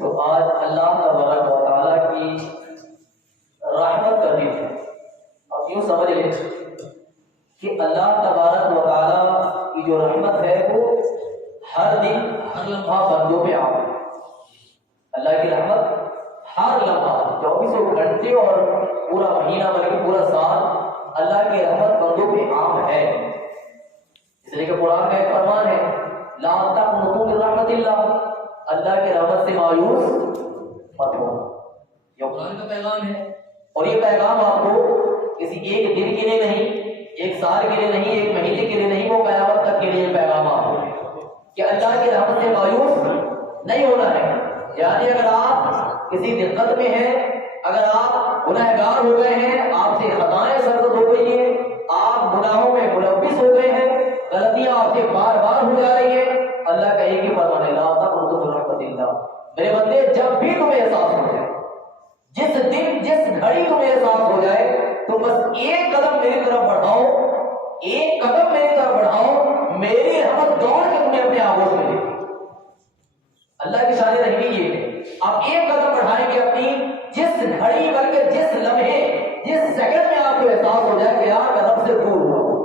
तो आज अल्लाह तबारक व तआला की रहमत का दिन है। अब यूं समझ लें कि अल्लाह तबारक व तआला की जो रहमत है वो हर दिन हर लम्हा बंदों पे आम है। अल्लाह की रहमत हर लम्हा 24 घंटे और पूरा महीना बल्कि पूरा साल अल्लाह की रहमत बंदों पे आम है। इसलिए कि कुरान का एक फरमान है, ला तक़नतू मिन रहमतिल्लाह, अल्लाह की रहमत से मायूस मत हो। ये कुरान का पैगाम है और ये पैगाम आपको किसी एक दिन के लिए नहीं, एक साल के लिए नहीं, एक महीने के लिए नहीं, वो क़यामत तक के लिए पैगाम आपको कि अल्लाह की रहमत से मायूस नहीं होना है। यानी अगर आप किसी दिक्कत में हैं, अगर आप गुनहगार हो गए हैं, आपसे खताएं सरजद हो गई है, आप गुनाहों में मुलव्विस हो गए हैं, गलतियां आपसे बार बार हो जा रही है, अल्लाह का एक ही फरमान है, ला तक़नतू मिन रहमतिल्लाह, मेरे बंदे जब भी तुम्हें एहसास हो जाए, जिस दिन जिस घड़ी तुम्हें एहसास हो जाए, तो बस एक कदम मेरी तरफ बढ़ाओ, एक कदम मेरी तरफ बढ़ाओ, मेरी रहमत दौड़ के तुम्हें अपने आगोश में लेगी। अल्लाह की शान रहमी ये है, आप एक कदम बढ़ाएंगे अपनी, जिस घड़ी बल्कि जिस लम्हे, जिस सेकंड में आपको एहसास हो जाए कि यार मैं रब से दूर हुआ हूं,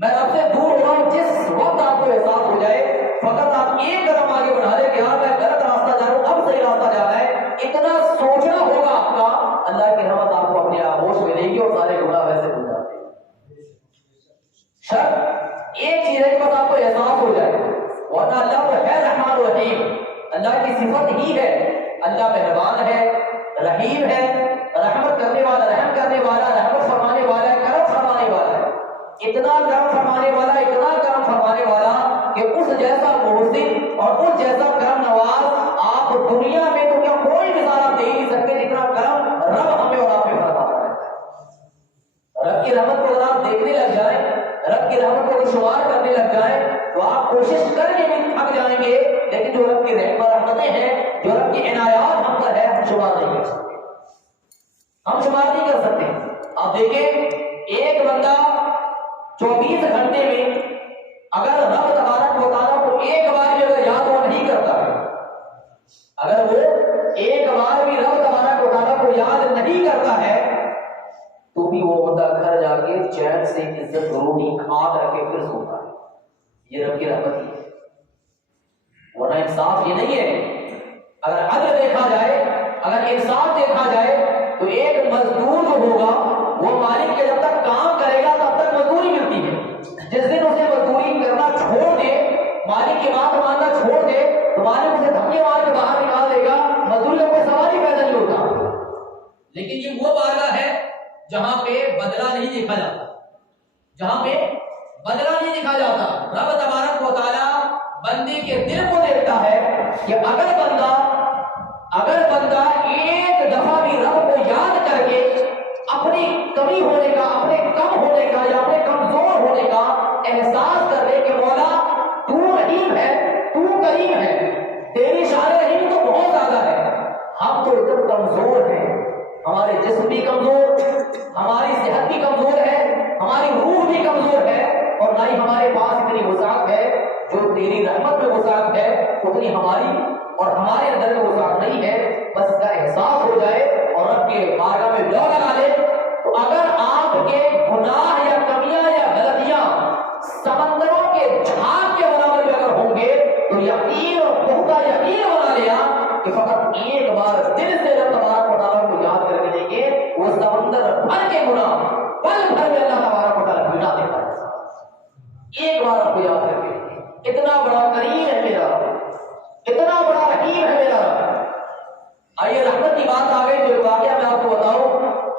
मैं रब से दूर हो रहा हूं, जिस वक्त आपको एहसास हो जाए, फकत आप एक कदम आगे बढ़ा दे कि यार मैं गलत रास्ता जा रहा हूं, अब सही रास्ता जाना है, इतना सोचना होगा आपका, अल्लाह की रहमत आपको अपने आगोश में लेगी और सारे गुनाह वैसे भूल जाते हैं। शर्त एक चीज है कि बस आपको एहसास हो जाए, वरना अल्लाह तो है रहमान रहीम, अल्लाह की सिफत ही है, अल्लाह मेहरबान है, रहीम है, रहमत करने वाला, रहम करने वाला, रहमत फरमाने वाला है, करम फरमाने वाला है, इतना करम फरमाने वाला, इतना करम फरमाने वाला कि उस जैसा मुहसिन और उस जैसा करम नवाज आप दुनिया में तो क्या कोई मिसाल आप दे नहीं सकते जितना करम रब हमें और आप पे फरमाता है। रब की रहमत को अगर आप देखने लग जाए, रब की रहमत को शुमार करने लग जाए, तो आप कोशिश करके भी थक जाएंगे, लेकिन जो रब की रहमतें हैं, जो रब की इनायात हम पर है, हम शुमार नहीं कर सकते, हम शुमार नहीं कर सकते। आप देखें, एक बंदा 24 घंटे में अगर रब तबारक व तआला को एक बार भी अगर याद वो नहीं करता है, अगर वो एक बार भी रब तबारक व तआला को याद नहीं करता है, तो भी वो बंदा घर जाके चैन से इज्जत रोटी खा करके फिर सोता है। ये रब की रहमत ही है, वरना इंसाफ ये नहीं है। अगर अदल देखा जाए, अगर इंसाफ देखा जाए, तो एक मजदूर जो होगा वो मालिक के जब तक काम करेगा तब तक मजदूरी मिलती है। जिस दिन उसे मजदूरी करना छोड़ दे, मालिक की बात मानना छोड़ दे, तो मालिक उसे धक्के मार के बाहर निकाल देगा, मजदूरी का कोई सवाल ही पैदा नहीं होता। लेकिन ये वो बारगाह है जहां पे बदला नहीं देखा जाता, जहां पे बदला नहीं देखा जाता। रब तबारक व तआला बंदे के दिल को देखता है कि अगर बंदा एक दफा भी रब को याद करके अपनी कमी होने का, अपने कम होने का या अपने कमजोर होने का एहसास कर ले कि मौला तू रहीम है, तू करीम है, तेरी शान रहीम तो बहुत ज्यादा है, हम तो एकदम कमजोर हैं, हमारे जिस्म भी कमजोर, हमारी सेहत भी कमजोर है, हमारी रूह भी कमजोर है, और ना ही हमारे पास इतनी वसाअत है जो तेरी रहमत में वसाअत है उतनी हमारी और हमारे अंदर में वसाअत नहीं है। बस इसका एहसास हो जाए और रब के बारगाह में लौ लगा ले, तो अगर आपके गुनाह या कमियां या गलतियां समंदरों के झाग के बराबर में अगर होंगे, तो यकीन और पुख्ता यकीन बना लिया कि फकत एक बार दिल से रब तबारक व तआला को याद करके देंगे, वो समंदर भर के गुनाह पल भर में अल्लाह तबारक व तआला मिटा देता है। एक बार आपको याद करके, इतना बड़ा करीम है मेरा, इतना बड़ा रहीम है मेरा। आइए रहमत की बात आ गई तो एक वाकया मैं आपको बताऊं,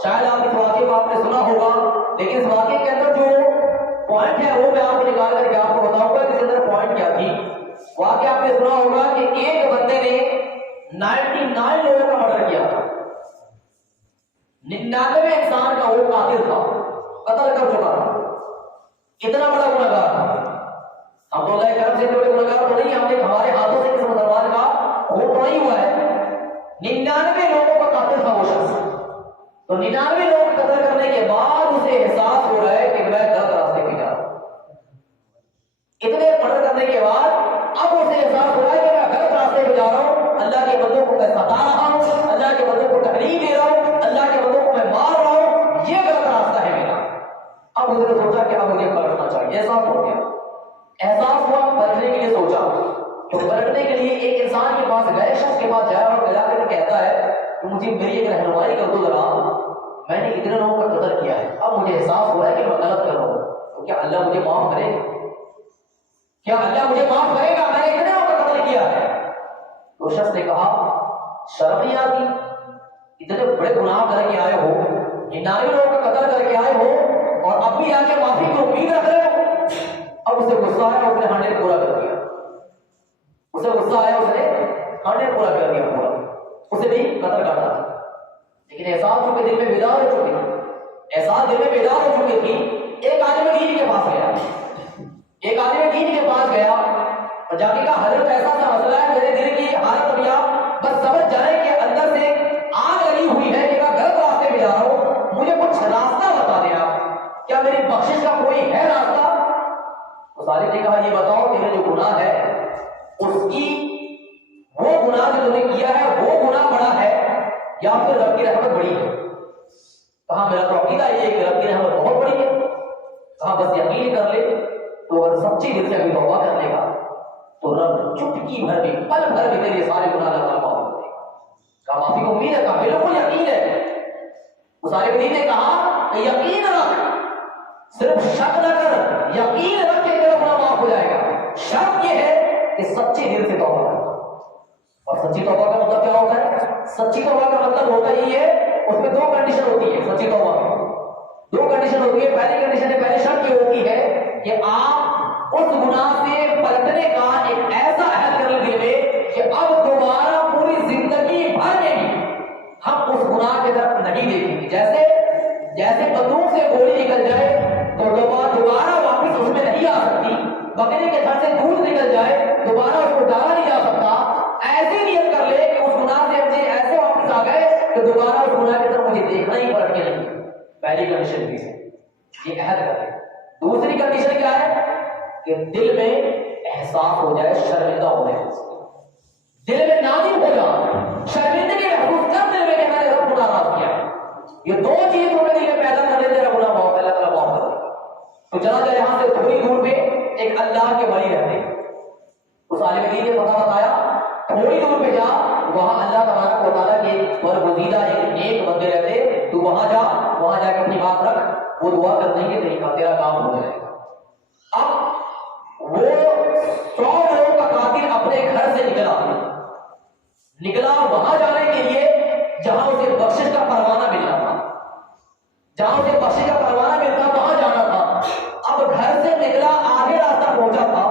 शायद आप इस वाकये को आपने सुना होगा, लेकिन इस वाकये के अंदर जो पॉइंट है वो मैं आपको निकाल करके आपको बताऊंगा कि इसके अंदर पॉइंट क्या थी। वाकया आपने सुना होगा कि एक बंदे ने 99 लोगों का मर्डर किया था, 99वें इंसान का वो कातिल था, कत्ल कर चुका था, इतना बड़ा गुनहगार था। हम तो अल्लाह के करम से इतने बड़े गुनहगार तो नहीं, हमने हमारे हाथों से किसी मुसलमान का खून तो नहीं हुआ है, 99 लोगों का कातिल था वो शख्स। तो 99 लोग कत्ल करने के बाद उसे एहसास हो रहा है कि मैं गलत रास्ते पे जा रहा हूं। इतने मर्डर करने के बाद अब उसे एहसास हो रहा है कि मैं गलत रास्ते पे जा रहा हूं, अल्लाह के बंदों को मैं सता रहा हूँ, अल्लाह के बंदों को तकलीफ दे रहा हूँ, अल्लाह के बंदों को मैं मार रहा हूँ, ये गलत रास्ता है मेरा। अब उसने सोचा कि अब मुझे पलटना चाहिए। एहसास हो गया, एहसास हुआ, पलटने के लिए सोचा। तो पलटने के लिए एक इंसान के पास गए, शख्स के पास जाया और मिला कर कहता है कि मुझे मेरी एक रहनुमाई कर दो जरा, मैंने इतने लोगों का कत्ल किया है, अब मुझे एहसास हो रहा है कि मैं गलत कर रहा हूँ, तो क्या अल्लाह मुझे माफ करेगा? क्या अल्लाह मुझे माफ करेगा? मैंने इतने लोगों का कत्ल किया है। तो शख्स ने कहा, शर्म नहीं आती? इतने बड़े गुनाह करके आए हो, 99 लोगों का कत्ल करके आए हो और अब भी आके माफी की उम्मीद रख रहे हो? अब उसे गुस्सा आया, उसने 100 पूरा कर दिया। उसे गुस्सा आया, उसने 100 पूरा कर दिया पूरा, उसे भी कत्ल काटा। लेकिन एहसास चूंकि दिल में बेदार हो चुकी थी, एहसास दिल में बेदार हो चुकी थी। एक आदमी दीन के पास गया, एक आदमी दीन के पास गया और जाके कहा, हजरत ऐसा सा मसला है, मेरे दिल की हालत अभी आप बस समझ जाए कि अंदर से आग लगी हुई है कि मैं गलत रास्ते में जा रहा हूं, मुझे कुछ रास्ता बता दें आप, क्या मेरी बख्शिश का कोई है रास्ता? तो सालिक ने कहा, ये बताओ तेरे जो गुनाह है उसकी, वो गुनाह जो तूने किया है वो गुनाह बड़ा है या फिर रब की रहमत बड़ी है? कहा, मेरा तो अकीदा ये है कि रब की रहमत बहुत बड़ी है। कहा, बस यकीन कर ले, तो अगर सच्ची दिल से अभी तौबा कर लेगा तो रब चुटकी भर भी, पल भर भी तेरे सारे गुनाह अल्लाह माफ कर देगा। कहा, माफी को उम्मीद है? कहा, बिल्कुल यकीन है। उस आलिम ने कहा कि यकीन रख, सिर्फ शक न कर, यकीन रख के तेरा गुनाह माफ हो जाएगा। शर्त यह है कि सच्चे दिल से तौबा कर। और सच्ची तौबा का मतलब क्या होता है? सच्ची तौबा का मतलब होता ही है, उसमें 2 कंडीशन होती है। सच्ची तौबा में 2 कंडीशन होती है। पहली कंडीशन है, पहली शर्त ये होती है कि आप उस गुनाह से पलटने का एक ऐसा अहद कर ले दिल में कि अब दोबारा पूरी जिंदगी भर में भी हम उस गुनाह की तरफ नहीं देखेंगे। जैसे बंदूक से गोली निकल जाए तो दोबारा वापस उसमें नहीं आ सकती, बकरे के थन से दूध निकल जाए दोबारा उसको डाला नहीं जा सकता, ऐसी नियत कर ले कि उस गुनाह से मुझे ऐसे वापस आ गए कि दोबारा उस गुनाह की तरफ मुझे देखना ही पलट के नहीं। पहली कंडीशन भी है, ये अहद कर ले। दूसरी कंडीशन क्या है कि दिल में एहसास हो जाए शर्मिंदा होने का, दिल में नादिम हो जाए, शर्मिंदगी महसूस कर दिल में कि मैंने रब को नाराज किया है। ये 2 चीज तुम्हें दिल में पैदा कर देते, गुनाह माफ, अल्लाह ताला माफ कर देगा। तो चला जाए, यहां से थोड़ी दूर पे एक अल्लाह के वली रहते, उस आलिम दीन ने पता बताया, थोड़ी दूर पे जा, वहां अल्लाह तबारक व तआला के बरगुज़ीदा एक नेक बंदे रहते, तू वहां जा, वहां जाके अपनी बात रख, वो दुआ कर देंगे, तेरा काम हो जाएगा। अब वो 100 लोगों का कातिल अपने घर से निकला वहां जाने के लिए जहां उसे बख्शिश का परवाना मिलना था, जहां उसे बख्शिश का परवाना मिलता वहां जाना था। अब घर से निकला, आधे रास्ता पहुंचा था,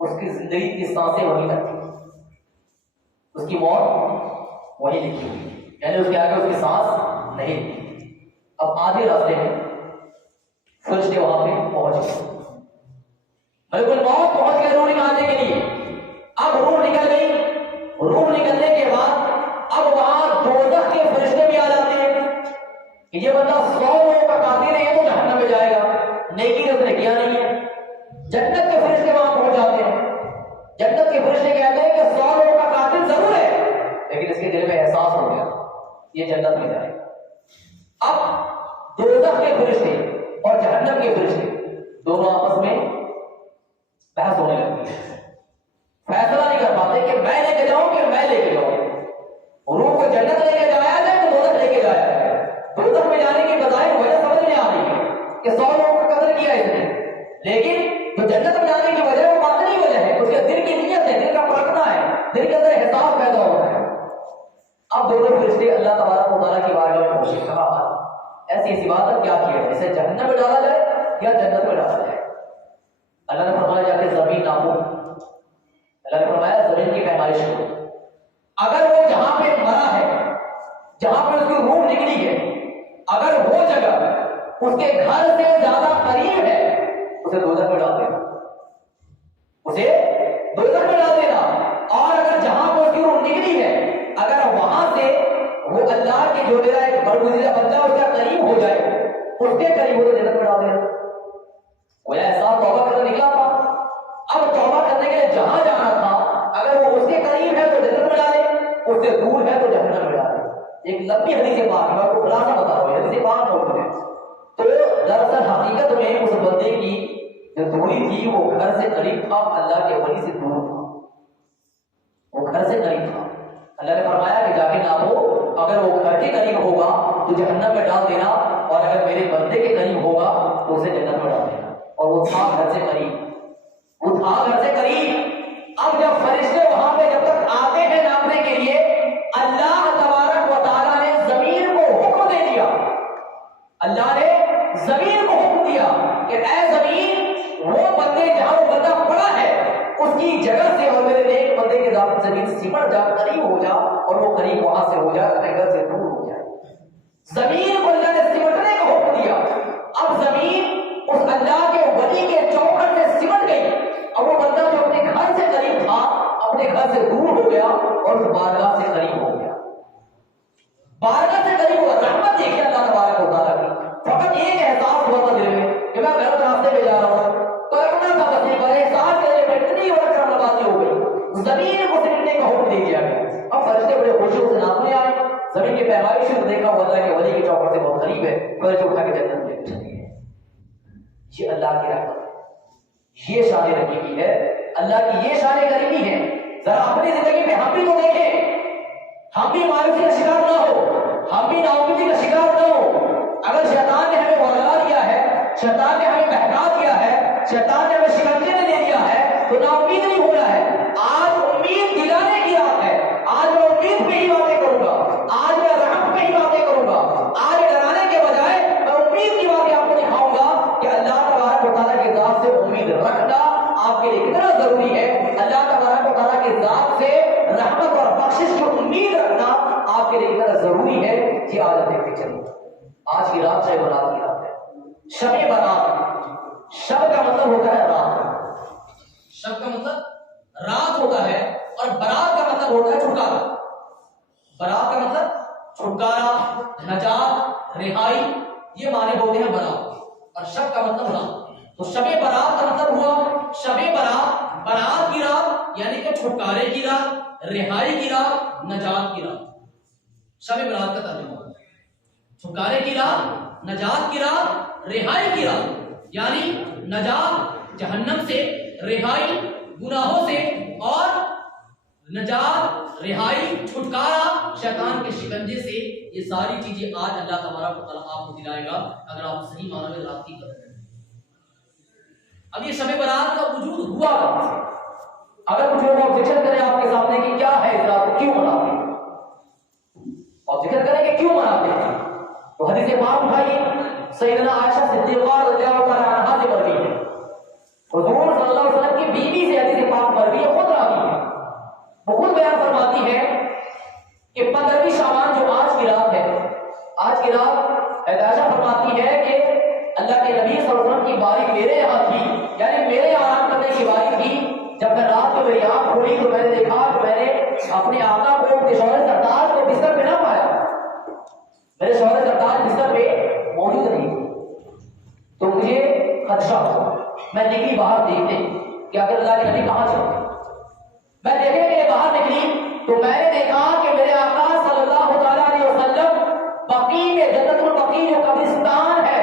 उसकी जिंदगी की सांसें वहीं तक थी, उसकी मौत वहीं लिखी हुई, यानी उसके आगे उसकी सांस नहीं थी। अब आधे रास्ते में फरिश्ते वहां पे पहुंच गए, बिल्कुल मौत पहुंच गए रूह निकालने के लिए। अब रूह निकल गई, रूह निकलने के बाद अब वहां दोज़ख के फरिश्ते भी आ जाते हैं कि ये बंदा 100 लोगों का कातिल है, ये तो जहन्नम में जाएगा, नेकी उसने किया नहीं है। जन्नत के फरिश्ते वहां पहुंच जाते हैं, जन्नत के फरिश्ते कहते हैं कि 100 लोगों का कातिल जरूर है, लेकिन इसके दिल में एहसास हो गया ये जन्नत में जाएगा। अब दोज़ख के फरिश्ते और जहन्नम के फरिश्ते दोनों आपस में बहस होने लगती है, फैसला नहीं कर पाते कि मैं लेके जाऊं कि मैं लेके जाऊं। रूह को जन्नत लेके जाया जाए तो दोज़ख लेके जाया जाए। दोज़ख में जाने की बजाय वजह समझ में आ रही है कि 100 लोगों का कत्ल किया इसने, लेकिन तो जन्नत में जाने की वजह वो बात नहीं वजह है, उसके दिल की नीयत है, दिल का पलटना है, दिल के अंदर एहसास पैदा होता है। अब दोनों फरिश्ते अल्लाह तबारक व तआला की बारगाह में पहुंचे, कहा ऐसी बात है क्या किया है, इसे जहन्नम में डाला जाए या जन्नत में डाला जाए? अल्लाह ने फरमाया जाके जमीन नापो, अल्लाह ने फरमाया जमीन की पैमाइश करो, अगर वो जहां पे मरा है, जहां पे उसकी रूह निकली है, अगर वो जगह उसके घर से ज्यादा करीब है, उसे दोज़ख में डाल देना, उसे दोज़ख में डाल देना। और अगर जहां पर उसकी रूह निकली है, अगर वहां से वो अल्लाह के जो मेरा एक बरगुज़ीदा बंदा उसका करीब हो जाए, उसके करीब हो तो जन्नत में डाल देना। वो ऐसा तौबा करने निकला था, अब तौबा करने के लिए जहां जाना था, अगर वो उसके करीब है तो जन्नत उससे दूर है तो जहन्नम में डाले। एक लंबी हदीस पाक है, आपको खुलासा बता रहा हूं, हदीस पाक मौजूद है। तो दरअसल हकीकत में उस बंदे की जो दूरी थी वो घर से करीब था, अल्लाह के वली से दूर था, वो घर से करीब था। अल्लाह ने फरमाया कि जाके नापो, अगर वो घर के करीब होगा तो जहन्नम में डाल देना, और अगर मेरे बंदे के करीब होगा तो उसे जन्नत में डाल देना। और वो था घर से करीब, वो था घर से करीब। अब जब फरिश्ते वहां पे जब तक आते हैं नापने के लिए, अल्लाह तबारक व तआला ने जमीन को हुक्म दे दिया, अल्लाह ने जमीन को हुक्म दिया कि ऐ जमीन, वो बंदे जहां वो बंदा पड़ा है उसकी जगह से और मेरे एक बंदे के साथ जमीन से सिमट जा, करीब हो जा, और वो करीब वहां से हो जाए, अपने घर से दूर हो जाए। जमीन को अल्लाह ने सिमटने का हुक्म दिया। अब जमीन उस अल्लाह के वली के चौखट से सिमट गई। अब वो बंदा जो अपने घर से करीब था, अपने घर से दूर हो गया और उस बारगाह से करीब हो गया, बारगाह से करीब हुआ। रहमत देखिए अल्लाह तबारक व तआला की। फकत एक एहसास हुआ था दिल में कि मैं गलत रास्ते पे जा रहा हूं, करुणा का नसीब है, एहसास करे मैं इतनी बड़ी करम नवाजी हो गई, जमीन को सिमटने का हुक्म दे दिया गया। अब फरिश्ते बड़े खुशियों से नापने आए, जमीन के पैमाइश में देखा वो अल्लाह के वली के चौखट से बहुत करीब है, फरिश्ते उठा के जन्नत में चले गए। ये अल्लाह की रहमत है, ये शान रहीमी है, अल्लाह की ये शान करीमी है। जरा अपनी जिंदगी में हम भी तो देखें, हम भी मायूसी का शिकार ना हो, हम भी नाउमीदी का शिकार ना हो। अगर शैतान ने हमें वरगा दिया है, शैतान ने हमें बहका दिया है, शैतान ने हमें शिकंजे में दे दिया है, तो नाउमीद नहीं होना है। आज उम्मीद दिलाने की रात है, आज मैं उम्मीद पे ही बातें करूंगा, आज मैं रहमत पे ही बातें करूंगा, आज डराने के बजाय मैं उम्मीद की बातें आपको दिखाऊंगा कि अल्लाह तबारक व तआला के जात से उम्मीद रखना आपके लिए कितना जरूरी है। अल्लाह तबारक व तआला के जात से रहमत और बख्शिश की उम्मीद रखना आपके लिए कितना जरूरी है। जी आज देखते चलिए, आज की रात शब बारात की रात है। शब बारात, शब का मतलब होता है रात, शब का मतलब रात होता है, और बारात का मतलब होता है छुटकारा। बारात का मतलब छुटकारा, नजात, रिहाई, ये माने होते हैं बारात। और शब का मतलब रात। तो शब बारात का मतलब हुआ शब बारात, बारात की रात, यानी कि छुटकारे की रात, रिहाई की रात, नजात की रात। शब बारात का तर्जुमा छुटकारे की रात, नजात की रात, रिहाई की रात, यानी नजात जहन्नम से, रिहाई गुनाहों से, और नजात, रिहाई, छुटकारा शैतान के शिकंजे से। ये सारी चीजें आज अल्लाह तबारक व तआला आपको दिलाएगा अगर आप सही मानों में रात की कदर करें। अब ये शब बारात का वजूद हुआ कहां से? अगर कुछ लोग ऑब्जेक्शन करें आपके सामने कि क्या है इस रात को क्यों मनाते हैं, ऑब्जेक्शन करें कि क्यों मनाते हैं, तो हदीस पाक उठाइए, सैयदना आयशा सिद्दीक़ा रज़ियल्लाहु तआला अन्हा से मरवी है, हुजूर सल्लल्लाहु अलैहि वसल्लम की बीवी से हदीस पाक मरवी है, खुद रावी है। वो खुद बयान फरमाती है कि 15वीं शाबान जो आज की रात है, आज की रात आयशा फरमाती है कि अल्लाह के नबी सल्लल्लाहु अलैहि वसल्लम की बारी मेरे यहाँ थी, यानी मेरे आराम करने की बारी थी। जब मैं रात को मेरी आंख खुली तो मैंने देखा कि मैंने अपने आका को, अपने शौहर सरताज को बिस्तर पे ना पाया, मेरे शौहर सरताज बिस्तर पे मौजूद नहीं। तो मुझे खदशा हुआ, मैं निकली बाहर देखने कि अगर अल्लाह के नबी कहां चले। मैं देखने के लिए बाहर निकली तो मैंने देखा कि मेरे आका सल्लल्लाहु अलैहि वसल्लम बकी में, जन्नतुल बकी जो कब्रिस्तान है,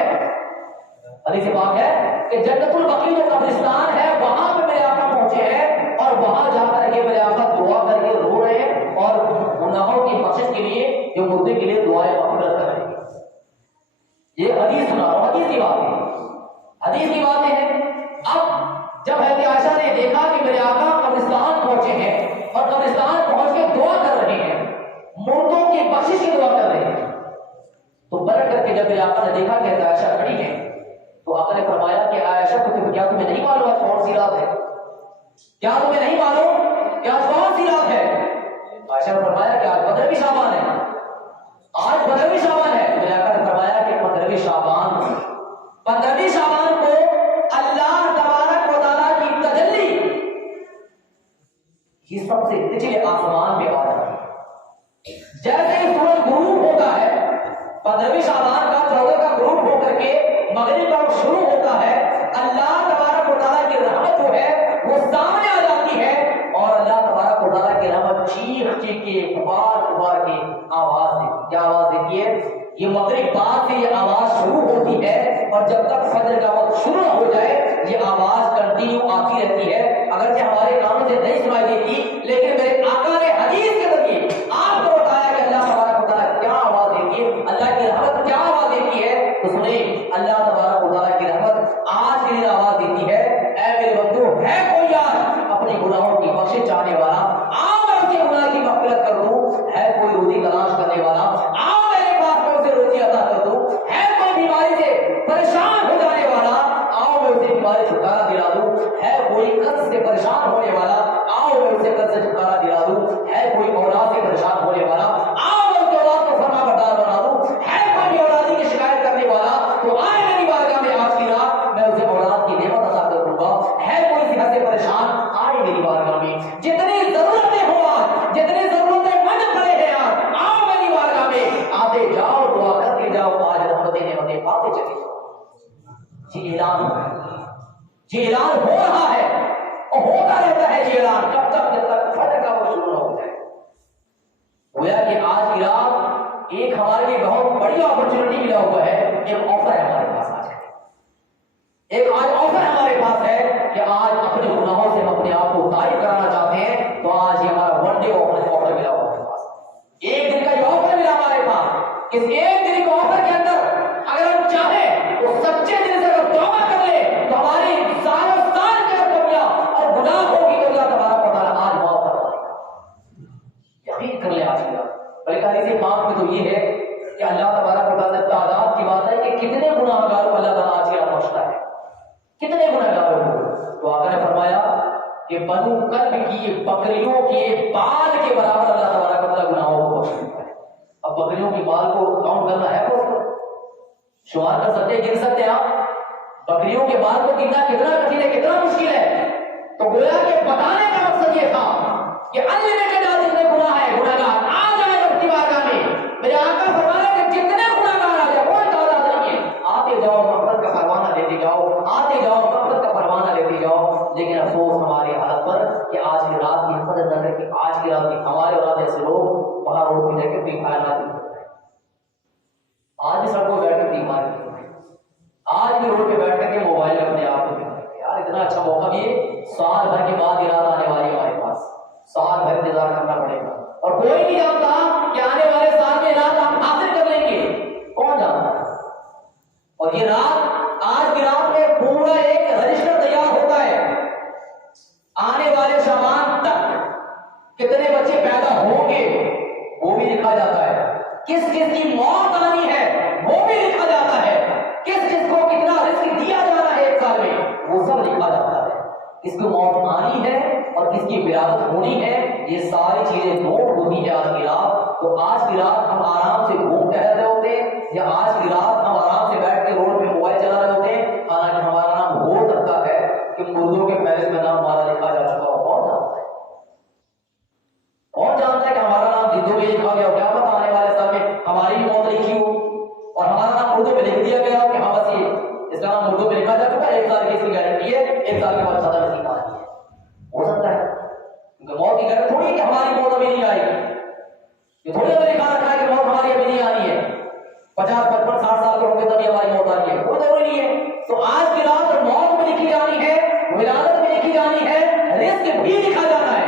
हदीस पाक है कि जन्नतुल बकी जो कब्रिस्तान है वहां पे मेरे आका पहुंचे हैं, और वहां जाकर के मेरे आका दुआ करके रो रहे हैं और गुनाहों की बख्शिश के लिए, जो मुर्दे के लिए दुआएं मग़फ़िरत कर रहे हैं। ये हदीस सुना रहा हूं, हदीस की बात है, हदीस की बातें हैं। अब जब हज़रत आयशा ने देखा कि मेरे आका कब्रिस्तान पहुंचे हैं और कब्रिस्तान पहुंच के दुआ कर रहे हैं, मुर्दों की बख्शिश की दुआ कर रहे हैं, तो पलट करके जब मेरे आका ने देखा कि आयशा खड़ी है, तो आका ने फरमाया कि आयशा को क्या तुम्हें नहीं मालूम आज कौन सी रात है? क्या तुम्हें नहीं मालूम कि आज कौन सी रात है? आयशा ने फरमाया कि आज 15वीं शाबान है, आज 15वीं शाबान है। मेरे आका ने फरमाया कि 15वीं शाबान, 15वीं शाबान को अल्लाह तबारक व तआला की तजल्ली ये सबसे निचले आसमान में आ जाती है। जैसे ही सूरज गुरूब होता है, 15वीं शाबान का चौदह का गुरूब होकर के मगरिब का शुरू होता है, अल्लाह तबारक व तआला की रहमत जो है वो सामने आ जाती है, और अल्लाह तबारक व तआला की रहमत चीख चीख के पुकार के आवाज देती। क्या आवाज देती है? ये मगरिब बाद से ये आवाज शुरू होती है और जब तक फजर का वक्त शुरू हो जाए ये आवाज कंटिन्यू आती रहती है। अगर ये हमारे कानों से नहीं सुनाई देती, लेकिन मेरे आका ने हदीस के जरिए आपको बताया कि अल्लाह तबारक व तआला क्या आवाज देती है, अल्लाह की रहमत क्या आवाज देती है। तो सुने, अल्लाह तबारक व तआला की रहमत आज के लिए आवाज देती है, ऐ मेरे बंदो, है कोई यार अपने गुनाहों की बख्शिश चाहने वाला? आओ मैं उसके गुनाह की मग़फ़िरत कर दूं। है कोई रोजी तलाश करने वाला? आओ मेरे पास मैं उसे रोजी अता कर दूं। है कोई बीमारी से परेशान हो जाने वाला? आओ मैं उसे बीमारी से छुटकारा दिला दूं। है कोई कर्ज से परेशान होने वाला? आओ मैं उसे कर्ज से छुटकारा दिला दूं। है कोई औलाद से परेशान होने वाला? आओ मैं उसके औलाद को फरमाबरदार बना दूं। है कोई भी औलादी की शिकायत करने वाला? तो आए मेरी बारगाह में आज की रात, मैं उसे औलाद की नेमत अता कर दूंगा। है कोई सेहत से परेशान? आए मेरी बारगाह में। जितनी जरूरतें हो आज, जितनी जरूरतें मंद पड़े हैं आज, आओ मेरी बारगाह में, आते जाओ, दुआ करते जाओ, आज रहमतें नेमतें पाते चले जाओ। जी ऐलान हो रहा है, जी ऐलान हो रहा है और होता रहता है जी ऐलान, कब तक? जब तक फजर का वक्त शुरू न हो जाए। गोया कि आज की रात एक हमारे लिए बहुत बड़ी अपॉर्चुनिटी मिला हुआ है। एक ऑफर है हमारे पास आज, एक आज ऑफर हमारे पास है कि आज अपने गुनाहों से हम अपने आप को तारीफ कराना चाहते हैं, तो आज ये हमारा वन डे ऑफर मिला हुआ हमारे पास। एक दिन का ये ऑफर मिला हमारे पास। इस एक दिन के ऑफर के अंदर अगर हम चाहें तो सच्चे दिल से अगर तौबा कर ले तो हमारी सालों साल की कमियां और गुनाह होगी तो अल्लाह तबारक व तआला आज माफ कर देगा। यकीन कर ले आज की रात। बल्कि हदीस पाक में तो ये है कि अल्लाह तबारक व तआला तादाद की बात है कि कितने गुनाहगारों को अल्लाह ताला आज की रात बख्शता है, कितने गुनाहगारों को। तो आका ने फरमाया कि बनु कल्ब की बकरियों के बाल के बराबर अल्लाह तबारक व तआला गुनाहों को बख्श देता है। अब बकरियों के बाल को काउंट करना है, वो शुमार कर सकते हैं, गिन सकते हैं आप? बकरियों के बाल को गिनना कितना कठिन है, कितना मुश्किल है। तो गोया के बताने का मकसद ये था कि अनलिमिटेड आज जितने गुनाह है, गुनाहगार आ जाए रब की बारगाह में। मेरे आका फरमाया कि जितने गुनाहगार आ जाए, कोई तादाद नहीं है, आते जाओ, मग़फ़िरत का परवाना लेते जाओ, आते जाओ, मग़फ़िरत का परवाना लेते जाओ। लेकिन अफसोस हमारी हालत पर कि आज की रात की हिफाजत न करके आज की रात की हमारे और ऐसे लोग बाहर रोड पे जाकर फ्री फायर ना खेलते हैं। आज भी सड़कों बैठ कर फ्री फायर खेलते हैं, आज भी रोड पे बैठ करके मोबाइल अपने आप को खेलते हैं। यार इतना अच्छा मौका भी साल भर के बाद ये रात आने वाली है हमारे पास, साल भर इंतजार करना पड़ेगा और कोई नहीं जानता कि आने वाले साल में रात आप हासिल कर लेंगे, कौन जानता है। और ये रात, आज की रात में पूरा एक रजिस्टर तैयार होता है। आने वाले शाबान तक कितने बच्चे पैदा होंगे वो भी लिखा जाता है, किस किस की मौत आनी है वो भी लिखा जाता है, किस किस को कितना रिस्क दिया जाना है एक साल में वो सब लिखा जाता है। किसको मौत आनी है और किसकी विरासत होनी है, ये सारी चीजें नोट होती है आज की रात। तो आज की रात हम आराम से घूम टहल रहे होते हैं या आज की रात हम आराम से बैठ के रोड पे मोबाइल चला रहे होते हैं। हालांकि हमारा नाम हो सकता है कि मुर्दों के फहरिस्त में नाम हमारा लिखा जा चुका हो, कौन जानता है? कौन जानता है कि हमारा नाम जिंदों में लिखा गया हो? क्या पता आने वाले साल में हमारी भी मौत लिखी हो और हमारा नाम मुर्दों में लिख दिया गया हो कि हाँ बस ये इसका नाम मुर्दों में लिखा जा चुका है, एक साल की इसकी गारंटी है, एक साल के बाद सजा नहीं कहानी है। हो सकता है, क्योंकि मौत की गारंटी थोड़ी है कि हमारी मौत अभी नहीं आएगी, ये थोड़ी हमें लिखा रखा है कि मौत हमारी अभी नहीं आनी है, 50, 55, 60 साल के होंगे तभी हमारी मौत आनी है, कोई जरूरी नहीं है। तो आज की रात मौत में लिखी जानी है, विलादत में लिखी जानी है, रिस्क भी लिखा जाना है।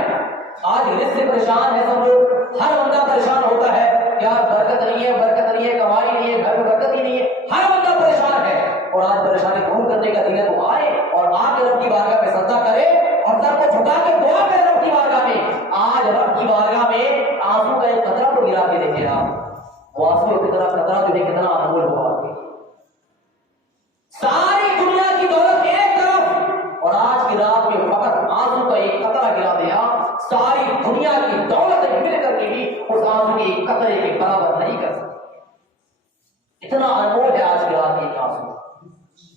आज रिस्क से परेशान है सब लोग, हर बंदा परेशान होता है, यार बरकत नहीं है, बरकत नहीं है, कमाई नहीं है, घर में बरकत ही नहीं है, हर बंदा परेशान है। और आज परेशानी दूर करने का दिन है, तो आए और आके रब की बारगाह में सजदा करे और सर को झुका के दुआ करे रब की बारगाह में। आज रब की बारगाह में आंसू का एक कतरा तो गिरा के देखे आप, वो आंसू की तरह कतरा जो है कितना अनमोल होगा। सारी दुनिया की दौलत एक तरफ और आज की रात में फकत आंसू का एक कतरा गिरा दिया, सारी दुनिया की दौलत मिलकर के भी उस आंसू के एक कतरे के बराबर नहीं कर सकती। इतना अनमोल है आज की रात के आंसू।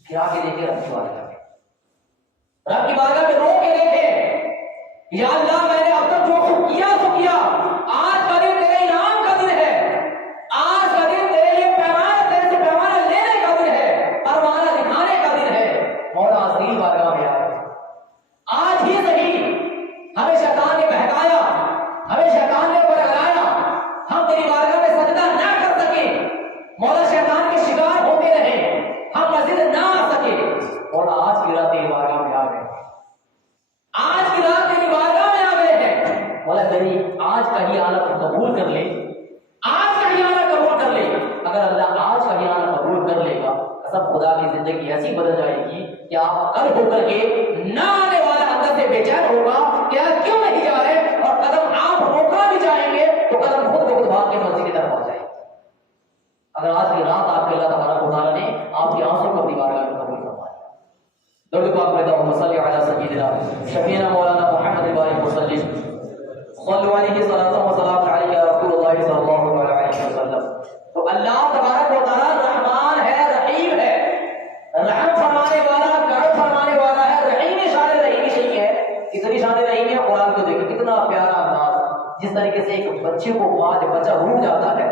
गिरा के देखे रब की बारगाह में, रब की बारगाह में रो के देखे, या अल्लाह मैंने अब तक जो किया तो किया, आज का दिन तेरे इनाम का दिन है, आज का दिन तेरे लिए पैमाना, तेरे से पैमाना लेने का दिन है, परवाना दिखाने का दिन है। मौला अज़ीज़ बारगाह में आए, आज ही सही हमें शैतान ने बहकाया, हमें शैतान ने आज का ही आना तो कबूल कर ले, आज का ही आना कबूल कर ले। अगर अल्लाह आज का ही आना कबूल कर लेगा, कसम खुदा की जिंदगी ऐसी बदल जाएगी कि आप कल होकर के ना आने वाला अंदर से बेचैन होगा कि यार क्यों नहीं जा रहे, और कदम आप रोकना भी चाहेंगे तो कदम खुद ब खुद भाग के मस्जिद की तरफ पहुंच जाएंगे। अगर आज की रात आपके अल्लाह तबारक व तआला ने आपकी आंसू को अपनी बारगाह में कबूल करवा दिया, दरूद पाक में अल्लाहुम्मा सल्ली अला सय्यिदिना शफीना मौलाना मुहम्मद बारिक वसल्लिम सल्लल्लाहु अलैहि वसल्लम या रसूलुल्लाह सल्लल्लाहु अलैहि वसल्लम। तो अल्लाह तबारक व तआला रहमान है, रहीम है, रहम फरमाने वाला, करम फरमाने वाला है, रहीम शान रहीम सही है। कितनी शान रहीम है कुरान को देखिए, कितना प्यारा अंदाज। जिस तरीके से एक बच्चे को माँ, जब बच्चा रूठ जाता है,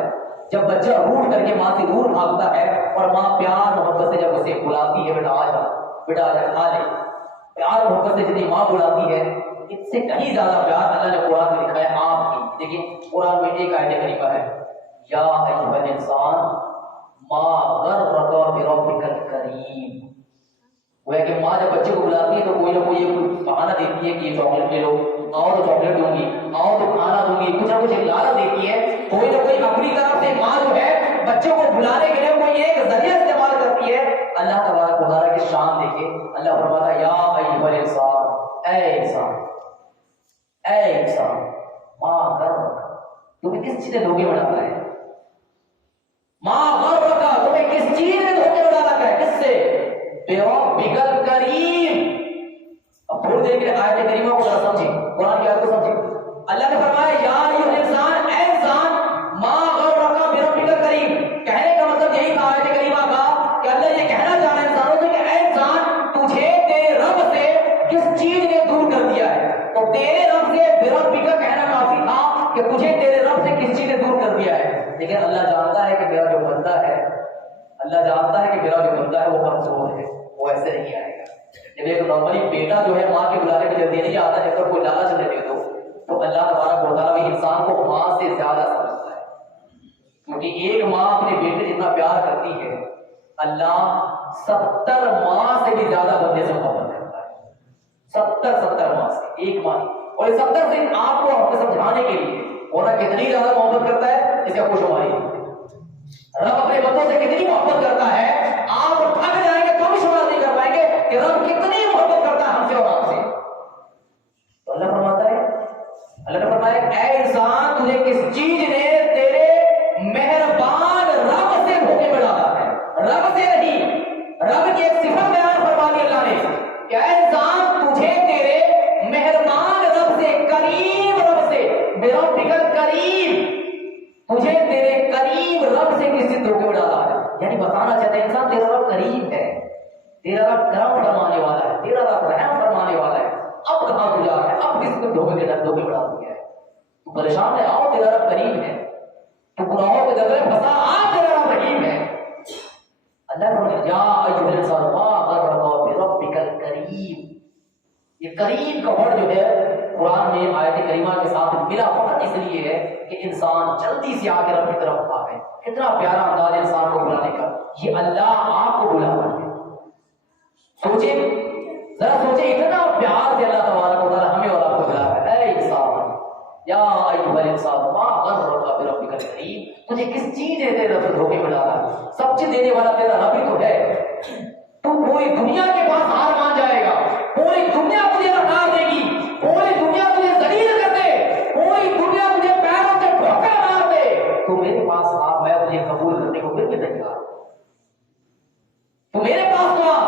जब बच्चा रूठ करके माँ से दूर भागता है और माँ प्यार मोहब्बत से जब उसे बुलाती है, बेटा आ जा, बेटा आ जा, खा ले, प्यार मोहब्बत से जितनी माँ बुलाती है, इससे कहीं ज्यादा प्यार अल्लाह ने कुरान में दिखाया आपकी। देखिए कुरान में एक आयत करीमा है, या अय्युहल इंसान मा गर्रका बिरब्बिकल करीम। वो है कि माँ जब बच्चे को बुलाती है तो कोई ना कोई बहाना देती है कि ये चॉकलेट ले लो, आओ तो चॉकलेट दूंगी, आओ तो खाना दूंगी, कुछ ना कुछ लालच देती है। कोई ना कोई अपनी तरफ से माँ जो है बच्चे को बुलाने के लिए कोई एक जरिया इस्तेमाल करती है। अल्लाह तबारक व तआला की शान देखिए, अल्लाह फरमाता है या अय्युहल इंसान, ऐ इंसान, ऐ इंसान माँ गर्रका, तुम्हें किस चीज ने धोखे में डाला है, माँ गर्रका, तुम्हें किस चीज ने धोखे में डाला है, किससे, बिरब्बिकल करीम। अब थोड़ी देर के लिए आयत करीमा को जरा समझिए, कुरान की आयत को समझिए। अल्लाह ने फरमाया या अय्युहल इंसान, ऐ इंसान माँ गर्रका बिरब्बिकल करीम। कहने का मतलब यही था आयत करीमा का कि अल्लाह ये कहना चाह रहे हैं इंसानों से कि ऐ इंसान तुझे तेरे रब से किस चीज ने दूर कर दिया है। तो तेरे रब से बिरब्बिका कहना काफी था कि तुझे तेरे रब से किस चीज ने दूर कर दिया है। लेकिन अल्लाह जानता है कि मेरा जो बंदा है, अल्लाह जानता है कि मेरा जो बंदा है वो कमजोर है, वो ऐसे नहीं आएगा। जब एक नॉर्मली बेटा जो है माँ के बुलाने के जल्दी नहीं आता, जब तक कोई लालच न दे तो अल्लाह तबारक व तआला भी इंसान को माँ से ज्यादा समझता है, क्योंकि एक माँ अपने बेटे जितना प्यार करती है, अल्लाह 70 माँ से भी ज्यादा बंदे से मोहब्बत करता है। 70 माँ से एक माँ, और इस 70 से आपको हमको समझाने के लिए होना कितनी ज्यादा मोहब्बत करता है इसका खुशमारी। रब अपने बंदों से कितनी मोहब्बत करता है, आप थक जाएंगे तो भी शुमार नहीं कर पाएंगे कि रब कितनी मोहब्बत करता है हमसे और आपसे। तो अल्लाह फरमाता है, अल्लाह ने फरमाया ऐ इंसान तुझे किस चीज ने तेरे मेहरबान रब से धोखे में डाला है, रब से नहीं। रब की एक सिफत बयान फरमा दी अल्लाह ने, क्या इंसान तुझे तेरे मेहरबान रब से, करीम रब से, बिरब्बिकल करीम, तुझे तेरे करीम रब से किसी धोखे में डाला है। यानी बताना चाहते हैं इंसान तेरा रब करीम है, तेरा रब करम फरमाने वाला है, तेरा रब रहम फरमाने वाला है। अब कहां तू जा रहा है, अब किसको धोखे में डाल दिया है, तू परेशान है, आओ तेरा रब करीम है, तू गुनाहों के दलदल में फंसा, आ तेरा रब रहीम है। अल्लाह फरमाता या अय्युहल इंसान मा गर्रका बिरब्बिकल करीम। ये करीम का वर्ड जो है कुरान में आयत करीमा के साथ मिला फकत इसलिए है कि इंसान जल्दी से आके रब की तरफ आवे। कितना प्यारा अंदाज इंसान को बुलाने का, ये अल्लाह आपको बुला रहा है। सोचे, जरा सोचे, इतना प्यार से अल्लाह तबारक व तआला हमें और आपको बुला रहा है। ऐ इंसान या अय्युहल इंसान मा गर्रका बिरब्बिकल करीम, तुझे किस चीज ने तेरे रब से धोखे में डाला। सब चीज देने वाला तेरा रब ही तो है। तू पूरी दुनिया के पास हार मान जाएगा, पूरी दुनिया तुझे नकार देगी, पूरी दुनिया तुझे जलील कर दे, पूरी दुनिया तुझे पैरों से ठोकर मार दे, तू मेरे पास आ, मैं तुझे कबूल करने को फिर भी तैयार। तू मेरे पास तो आ,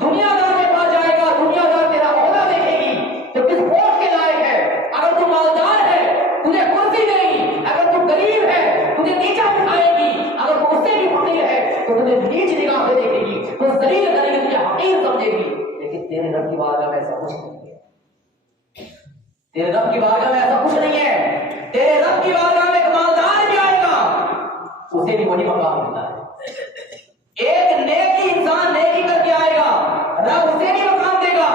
दुनियादार के पास जाएगा, दुनियादार तेरा ओहदा देखेगी तो किस वोट के लायक है। अगर तू मालदार है तुझे कुर्सी देगी, अगर तू गरीब है तुझे नीचा उठाएगी, अगर तू उससे भी फकीर है तो तुझे नीच निगाह से देखेगी, तो जलील करेगी, तुझे हकीर समझेगी। लेकिन तेरे रब की बारगाह में ऐसा कुछ नहीं है, तेरे रब की बारगाह में ऐसा कुछ नहीं है। तेरे रब की बारगाह में एक मालदार भी आएगा, उसे भी वही मकाम मिलता है। एक नेकी इंसान नेकी करके आएगा, रब उसे भी मकाम देगा।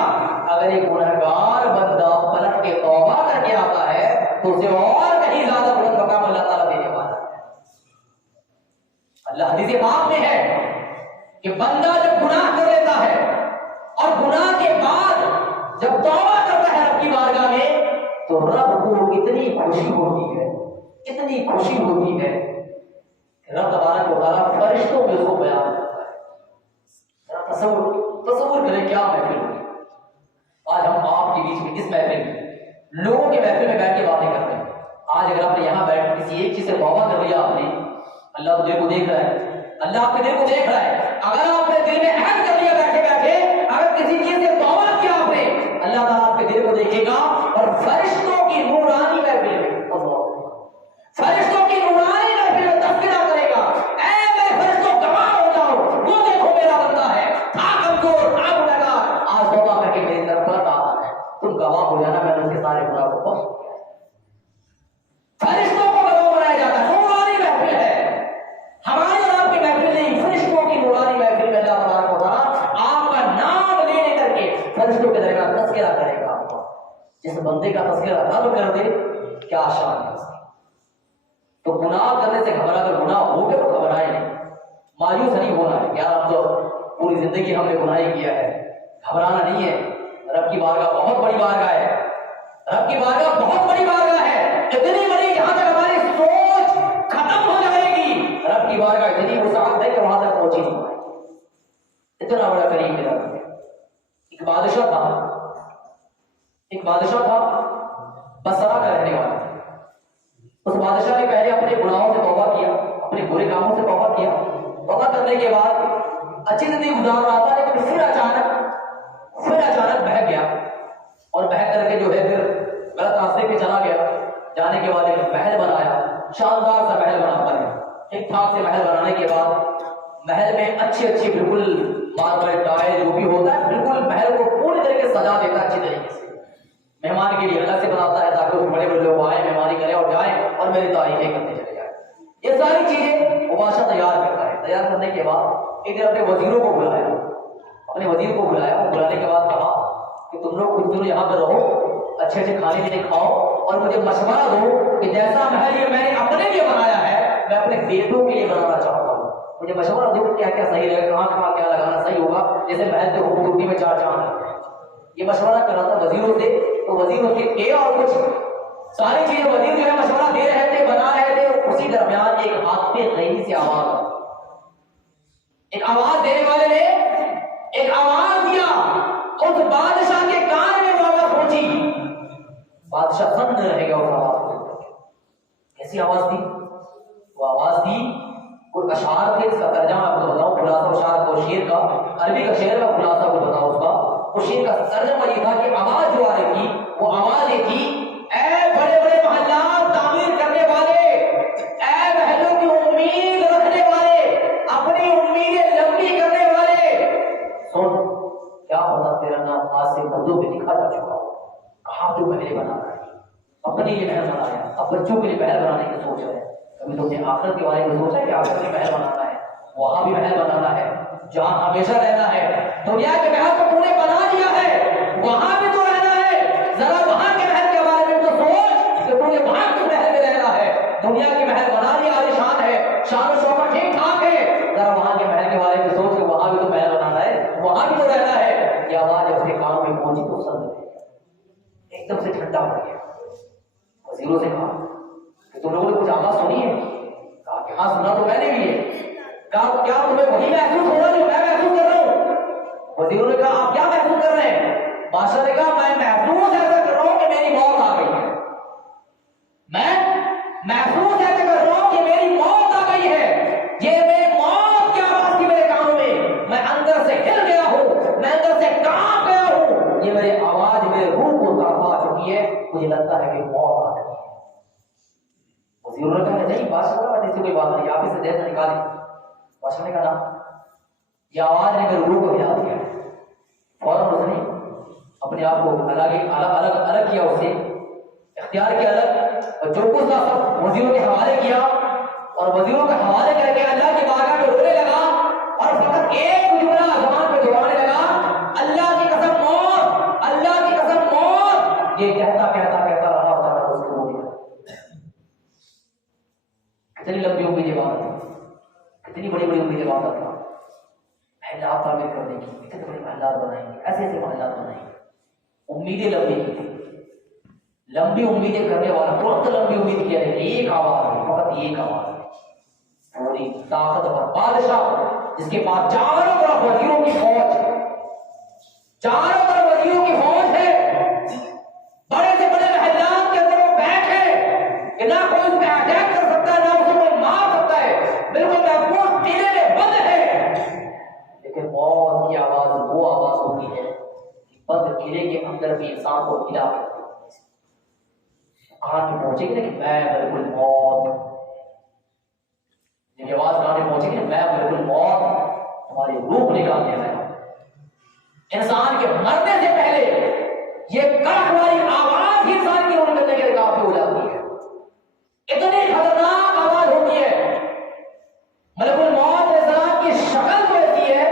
अगर एक गुनहगार बंदा पलट के तौबा करके आता है तो उसे और कहीं ज्यादा बुलंद मकाम अल्लाह ताला देने वाला है। अल्लाह हदीस पाक में है कि बंदा जब गुनाह कर लेता है और गुनाह के बाद जब तौबा करता है रब की बारगाह में, तो तो रब को इतनी खुशी होती है, इतनी खुशी होती है, रब तबारक व तआला फरिश्तों में उसको बयान करता है। तसव्वुर करें क्या महफिल होगी। आज हम आपके बीच में इस महफिल में, लोगों के महफिल में बैठ के बातें कर रहे हैं। आज अगर आपने यहाँ बैठ किसी एक चीज से तौबा कर लिया आपने, अल्लाह तो दिल को देख रहा है, अल्लाह आपके दिल को देख रहा है। अगर आपने दिल में अहद कर लिया बैठे बैठे, अगर किसी चीज से तौबा किया आपने, अल्लाह ताला आपके दिल को देखेगा और फरिश्तों की नूरानी महफिल में, फरिश्तों की नूरानी महफिल में तज़किरा करेगा। ऐ मेरे फरिश्तों गवाह हो जाओ, वो देखो मेरा बंदा है, था कमजोर, था गुनहगार, आज तौबा करके मेरी तरफ बढ़ रहा है, तुम गवाह हो जाना, मैंने उसके सारे गुनाह को बख्श दिया। फरिश्तों को गवाह बनाया जाता है, नूरानी महफिल है, हमारी और आपकी महफिल नहीं, फरिश्तों की नूरानी महफिल में अल्लाह तबारक व तआला आपका नाम लेने करके फरिश्तों के दरगाह तज़किरा करेगा। जिस बंदे का तज़किरा रब कर दे, क्या शान है उसकी। तो गुनाह करने से घबरा, कर गुनाह हो गया तो घबराए नहीं, मायूस नहीं होना है। यार अब तो पूरी जिंदगी हमने गुनाह ही किया है, घबराना नहीं है। रब की बारगाह बहुत बड़ी बारगाह है, रब की बारगाह बहुत बड़ी बारगाह है, इतनी बड़ी जहां तक हमारी सोच खत्म हो जाएगी, रब की बारगाह इतनी वसाअत है कि वहां तक पहुंची नहीं पाएगी। इतना बड़ा करीम है रब। एक बादशाह था, एक बादशाह था, बसरा का रहने वाला। उस बादशाह ने पहले अपने गुनाहों से तौबा किया, अपने बुरे कामों से तौबा किया। तौबा करने के बाद अच्छी जिंदगी गुजार रहा था, लेकिन फिर अचानक बह गया और बह करके जो है फिर गलत रास्ते पे चला गया। जाने के बाद एक महल बनाया, शानदार सा महल बनाता है। ठीक ठाक से महल बनाने के बाद महल में अच्छी बिल्कुल मार्बल टाइल जो भी होता है, बिल्कुल महल को पूरी तरीके से सजा देता है अच्छी तरीके से। मेहमान के लिए अलग से बनाता है ताकि उसमें बड़े बड़े लोग आए, मेहमानी करें और जाएं और मेरी तारीफें करते चले जाए। ये सारी चीजें वो बादशाह तैयार करता है। तैयार करने के बाद एक दिन अपने वजीरों को बुलाया, अपने वजीर को बुलाया। बुलाने के बाद कहा कि तुम लोग कुछ दिनों यहाँ पर रहो, अच्छे अच्छे खाने पीने खाओ और मुझे मशवरा दो कि जैसा महल ये मैंने अपने लिए बनाया है, मैं अपने बेटों के लिए बनाना चाहता हूँ। मुझे मशवरा दो क्या क्या सही रहेगा, कहाँ क्या लगाना सही होगा, जैसे महल के खूबसूरती में चार चांद लगते हैं। ये मशवरा कर रहा था वजीरों से, तो वजीर उसके के और कुछ सारी चीजें वजीर जो है मशवरा दे रहे थे, बना रहे थे। उसी दरमियान एक हाथ पे गहरी सी आवाज, एक आवाज देने वाले ने एक आवाज दिया, उस बादशाह के कान में वो आवाज पहुंची। बादशाह सन्न रहेगा उस आवाज को। कैसी आवाज थी वो? आवाज थी कोई अशार थे, इसका तर्जमा आपको बताऊं, खुलासा अशार को, शेर का, अरबी का शेर का खुलासा को बताओ उसका। उस शेर का तर्जमा ये था कि आवाज जो आ रही थी वो आवाज ये थी, ऐ बड़े बड़े महल्ला तामीर करने वाले, ऐ महलों की उम्मीद रखने वाले, अपनी उम्मीदें लंबी करने वाले, सुन, क्या पता तेरा नाम आज से बंदों में लिखा जा चुका हो। कहाँ जो महल बना रहा है, अपने लिए महल बनाया, अब बच्चों के लिए महल बनाने की सोच रहे हैं। कभी तुमने आखिरत के बारे में सोचा है कि आखिरत में महल बनाना है, वहां भी महल बनाना है जहां हमेशा रहना है। दुनिया के महल को तूने बना लिया है, वहां भी तो रहना है। जरा वहां के महल के बारे में तो सोच कि तूने वहां के महल में रहना है। दुनिया के महल बना लिया, आलीशान है, शान शौकत ठीक ठाक है, जरा वहां के महल के बारे में सोच कि वहां भी तो महल बनाना है, वहां भी तो रहना है। ये आवाज अपने कानों में पहुंची तो सब एकदम से ठंडा पड़ गया। वजीरों से कहा कि तुम लोगों ने कुछ आवाज सुनी है? कहा कि हाँ सुना तो मैंने भी है। कहा क्या तुम्हें वही महसूस हो रहा है जो मैं महसूस कर रहा हूँ? वजीरों ने कहा आप क्या महसूस कर रहे हैं? बादशाह ने कहा मैं महसूस ऐसा कर रहा हूं कि मेरी मौत आ गई है। मैं महसूस ऐसा कर रहा हूं कि मेरी मौत आ गई है। ये मेरी मौत की आवाज थी मेरे कानों में, मैं अंदर से हिल गया हूं, मैं अंदर से कांप गया हूं। ये मेरी आवाज मेरे रूह को तड़पा चुकी है, मुझे लगता है कि मौत आ गई है। वजीरों ने कहा नहीं बादशाह, ऐसी कोई बात नहीं, आप इसे देर से निकालें। बादशाह ने कहा ये आवाज ने मेरे रूह को हिला दिया। फौरन उसने अपने आप को अलग किया, उसे इख्तियार किया अलग, और जो कुछ था सब वजीरों के हवाले किया और वजीरों के हवाले करके अल्लाह की बारगाह में रोने लगा और फकत एक जुमला ज़बान पे दोहराने लगा, अल्लाह की कसम मौत, अल्लाह की कसम मौत। ये कहता रहा होता उसको हो गया। कितनी लंबी उम्मीदें बात है, कितनी बड़ी उम्मीदें बात था। महलात तामीर करने की, इतने बड़े महलात बनाएंगे, ऐसे महलात बनाएंगे, उम्मीदें लंबी की थी, लंबी उम्मीदें करने वाला तुरंत लंबी उम्मीद किया है, एक आवाज है, फकत एक आवाज है, पूरी ताकत और बादशाह जिसके पास चारों तरफ वजीरों की फौज है, चारों तरफ वजीरों की फौज है, बड़े से बड़े महलात के अंदर वो बैठ है कि ना कोई उसमें अटैक कर सकता है, ना उसे कोई मार सकता है, बिल्कुल महफूज किले में बंद है। लेकिन मौत की आवाज वो आवाज होती है कि बंद किले के अंदर भी इंसान को हिला के कान में पहुंचेगी ना कि मैं बिल्कुल मौत, जब आवाज कान में पहुंचेगी ना मैं बिल्कुल मौत तुम्हारी रूप निकालने आया। इंसान के मरने से पहले ये कड़क वाली आवाज ही इंसान की रूह निकलने के लिए काफी हो जाती है। इतनी खतरनाक आवाज होती है। मलकुल मौत अलैहिस्सलाम की शक्ल तो ऐसी है,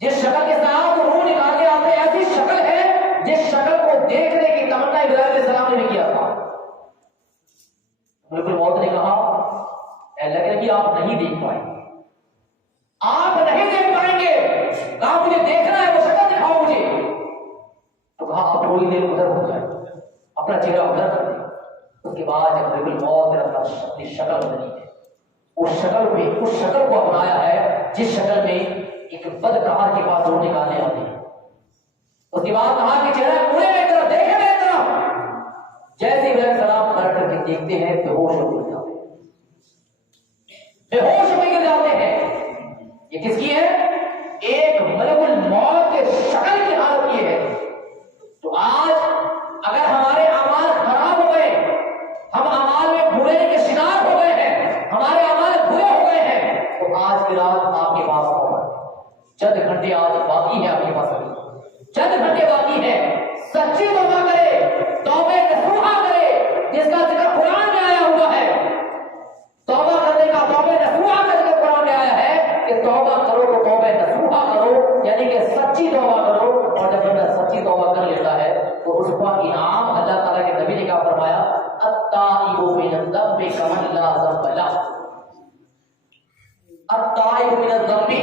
जिस शक्ल के साथ रूह निकालने आते हैं ऐसी शक्ल है जिस शक्ल को देखने की तमन्ना इब्राहीम अलैहिस्सलाम ने भी किया था। मलकुल मौत ने कहा लग रहा कि आप नहीं देख पाएंगे, आप नहीं देख पाएंगे, कहा मुझे देखना है, वो शक्ल दिखाओ मुझे। तो कहा आप थोड़ी देर उधर हो जाए, अपना चेहरा उधर कर दे। उसके बाद जब मलकुल मौत ने अपनी शक्ल बदली है, उस शक्ल को अपनाया है जिस शक्ल में एक बदकार के पास रोटी निकालने आते हैं। उसके बाद कहा कि चेहरा पूरे मेरी तरफ देखे, मेरी तरफ। जैसे इब्राहीम सलाम पलट करके देखते हैं बेहोश हो गिर जाते हैं, बेहोश होकर गिर जाते हैं। ये किसकी है? एक मलकुल मौत के शक्ल की हालत ये है। तो आज अगर हमारे अमाल खराब हो गए, हम अमाल में बुरे के शिकार हो गए हैं, हमारे अमाल बुरे हो गए हैं, तो आज की रात आपके पास होगा, चंद घंटे आज बाकी है आपके पास, अभी चंद घंटे बाकी है। सच्ची तौबा करे, तौबे नसूहा करे, जिसका जिक्र कुरान में आया हुआ है। तौबा करने का, तौबे नसूहा करके कुरान में आया है कि तौबा करो तो तौबे नसूहा करो, यानी कि सच्ची तौबा करो। और जब बंदा सच्ची तौबा कर लेता है तो उस पर इनाम अल्लाह ताला के नबी ने क्या फरमाया, अत्ताइबु मिनज़ ज़म्बि कमन ला ज़म्ब लह। अत्ताइबु मिनज़ ज़म्बि,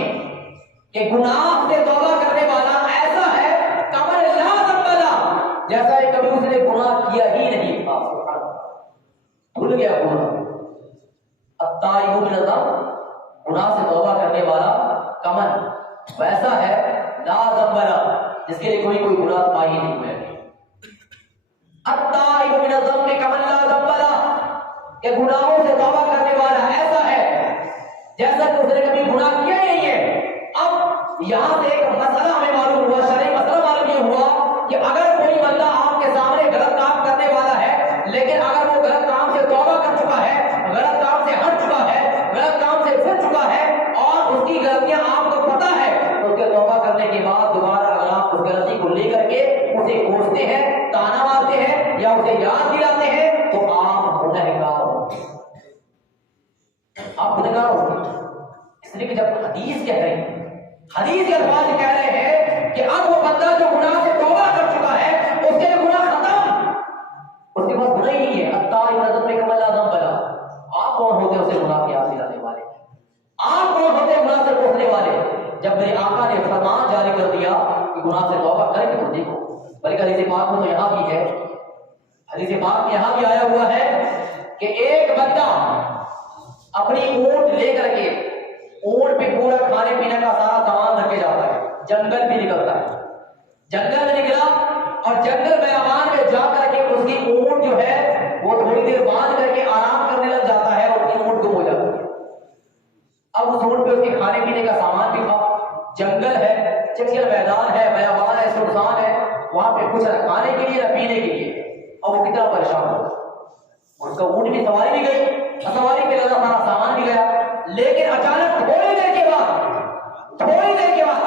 कि गुनाह से तौबा करने वाला ऐसा है कमन ला ज़म्ब लह, जैसा कि कभी उसने गुनाह किया ही नहीं था, भूल गया गुनाह। अत्ताइबु मिनज़ ज़म्ब, गुनाह से तौबा करने वाला, कमन वैसा है, ला ज़म्ब लह, जिसके लिए कोई गुनाह पाई नहीं हुआ। अत्ताइबु मिनज़ ज़म्बि कमन ला ज़म्ब लह, कि गुनाहों से तौबा करने वाला ऐसा है जैसा कि उसने कभी गुनाह किया ही नहीं है। अब यहां से एक मसला हमें मालूम हुआ, शरई मसला मालूम ये हुआ कि अगर कोई बंदा आपके सामने गलत काम करने वाला है, लेकिन अगर वो गलत काम से तौबा कर चुका है, गलत काम से हट चुका है, गलत काम से फिर चुका है और उसकी गलतियां आपको पता है, तो उसके तौबा करने के बाद दोबारा अगर आप उस गलती को लेकर के उसे कोसते हैं, ताना मारते हैं या उसे याद दिलाते हैं, तो आप गुनहगार होंगे, आप गुनहगार होंगे। इसलिए कि जब हदीस कह रही है, हदीस के अल्फाज कह रहे हैं कि अब वो बंदा जो गुनाह से तौबा कर चुका है उसके लिए गुनाह खत्म, उसके पास गुनाह ही नहीं है। अत्ताइबु मिनज़ ज़म्बि कमन ला ज़म्ब लह। आप कौन होते हैं उसे गुनाह की याद दिलाने वाले? आप कौन होते हैं गुनाह से कोसने वाले? जब मेरे आका ने फरमान जारी कर दिया कि गुनाह से तौबा करेंगे तो देखो, बल्कि हदीस पाक में तो यहां भी है, हदीस पाक में यहां भी आया हुआ है कि एक बंदा अपनी ऊंट लेकर के, ऊंट पे पूरा खाने पीने का सारा सामान रख के जाता है, जंगल भी निकलता है, जंगल में निकला और जंगल में जाकर के उसकी ऊंट जो है वो थोड़ी देर बांध करके आराम करने लग जाता है और उसकी ऊंट गुम हो जाती है। अब उस ऊंट पे उसके खाने पीने का सामान भी था, जंगल है, चिकचिल मैदान है, बयाबान है, सुनसान है, वहां पे कुछ न खाने के लिए न पीने के लिए, और वो कितना परेशान हो। उसका ऊंट भी सवारी भी गई, सवारी के लगा सारा सामान भी गया, लेकिन अचानक थोड़ी देर के बाद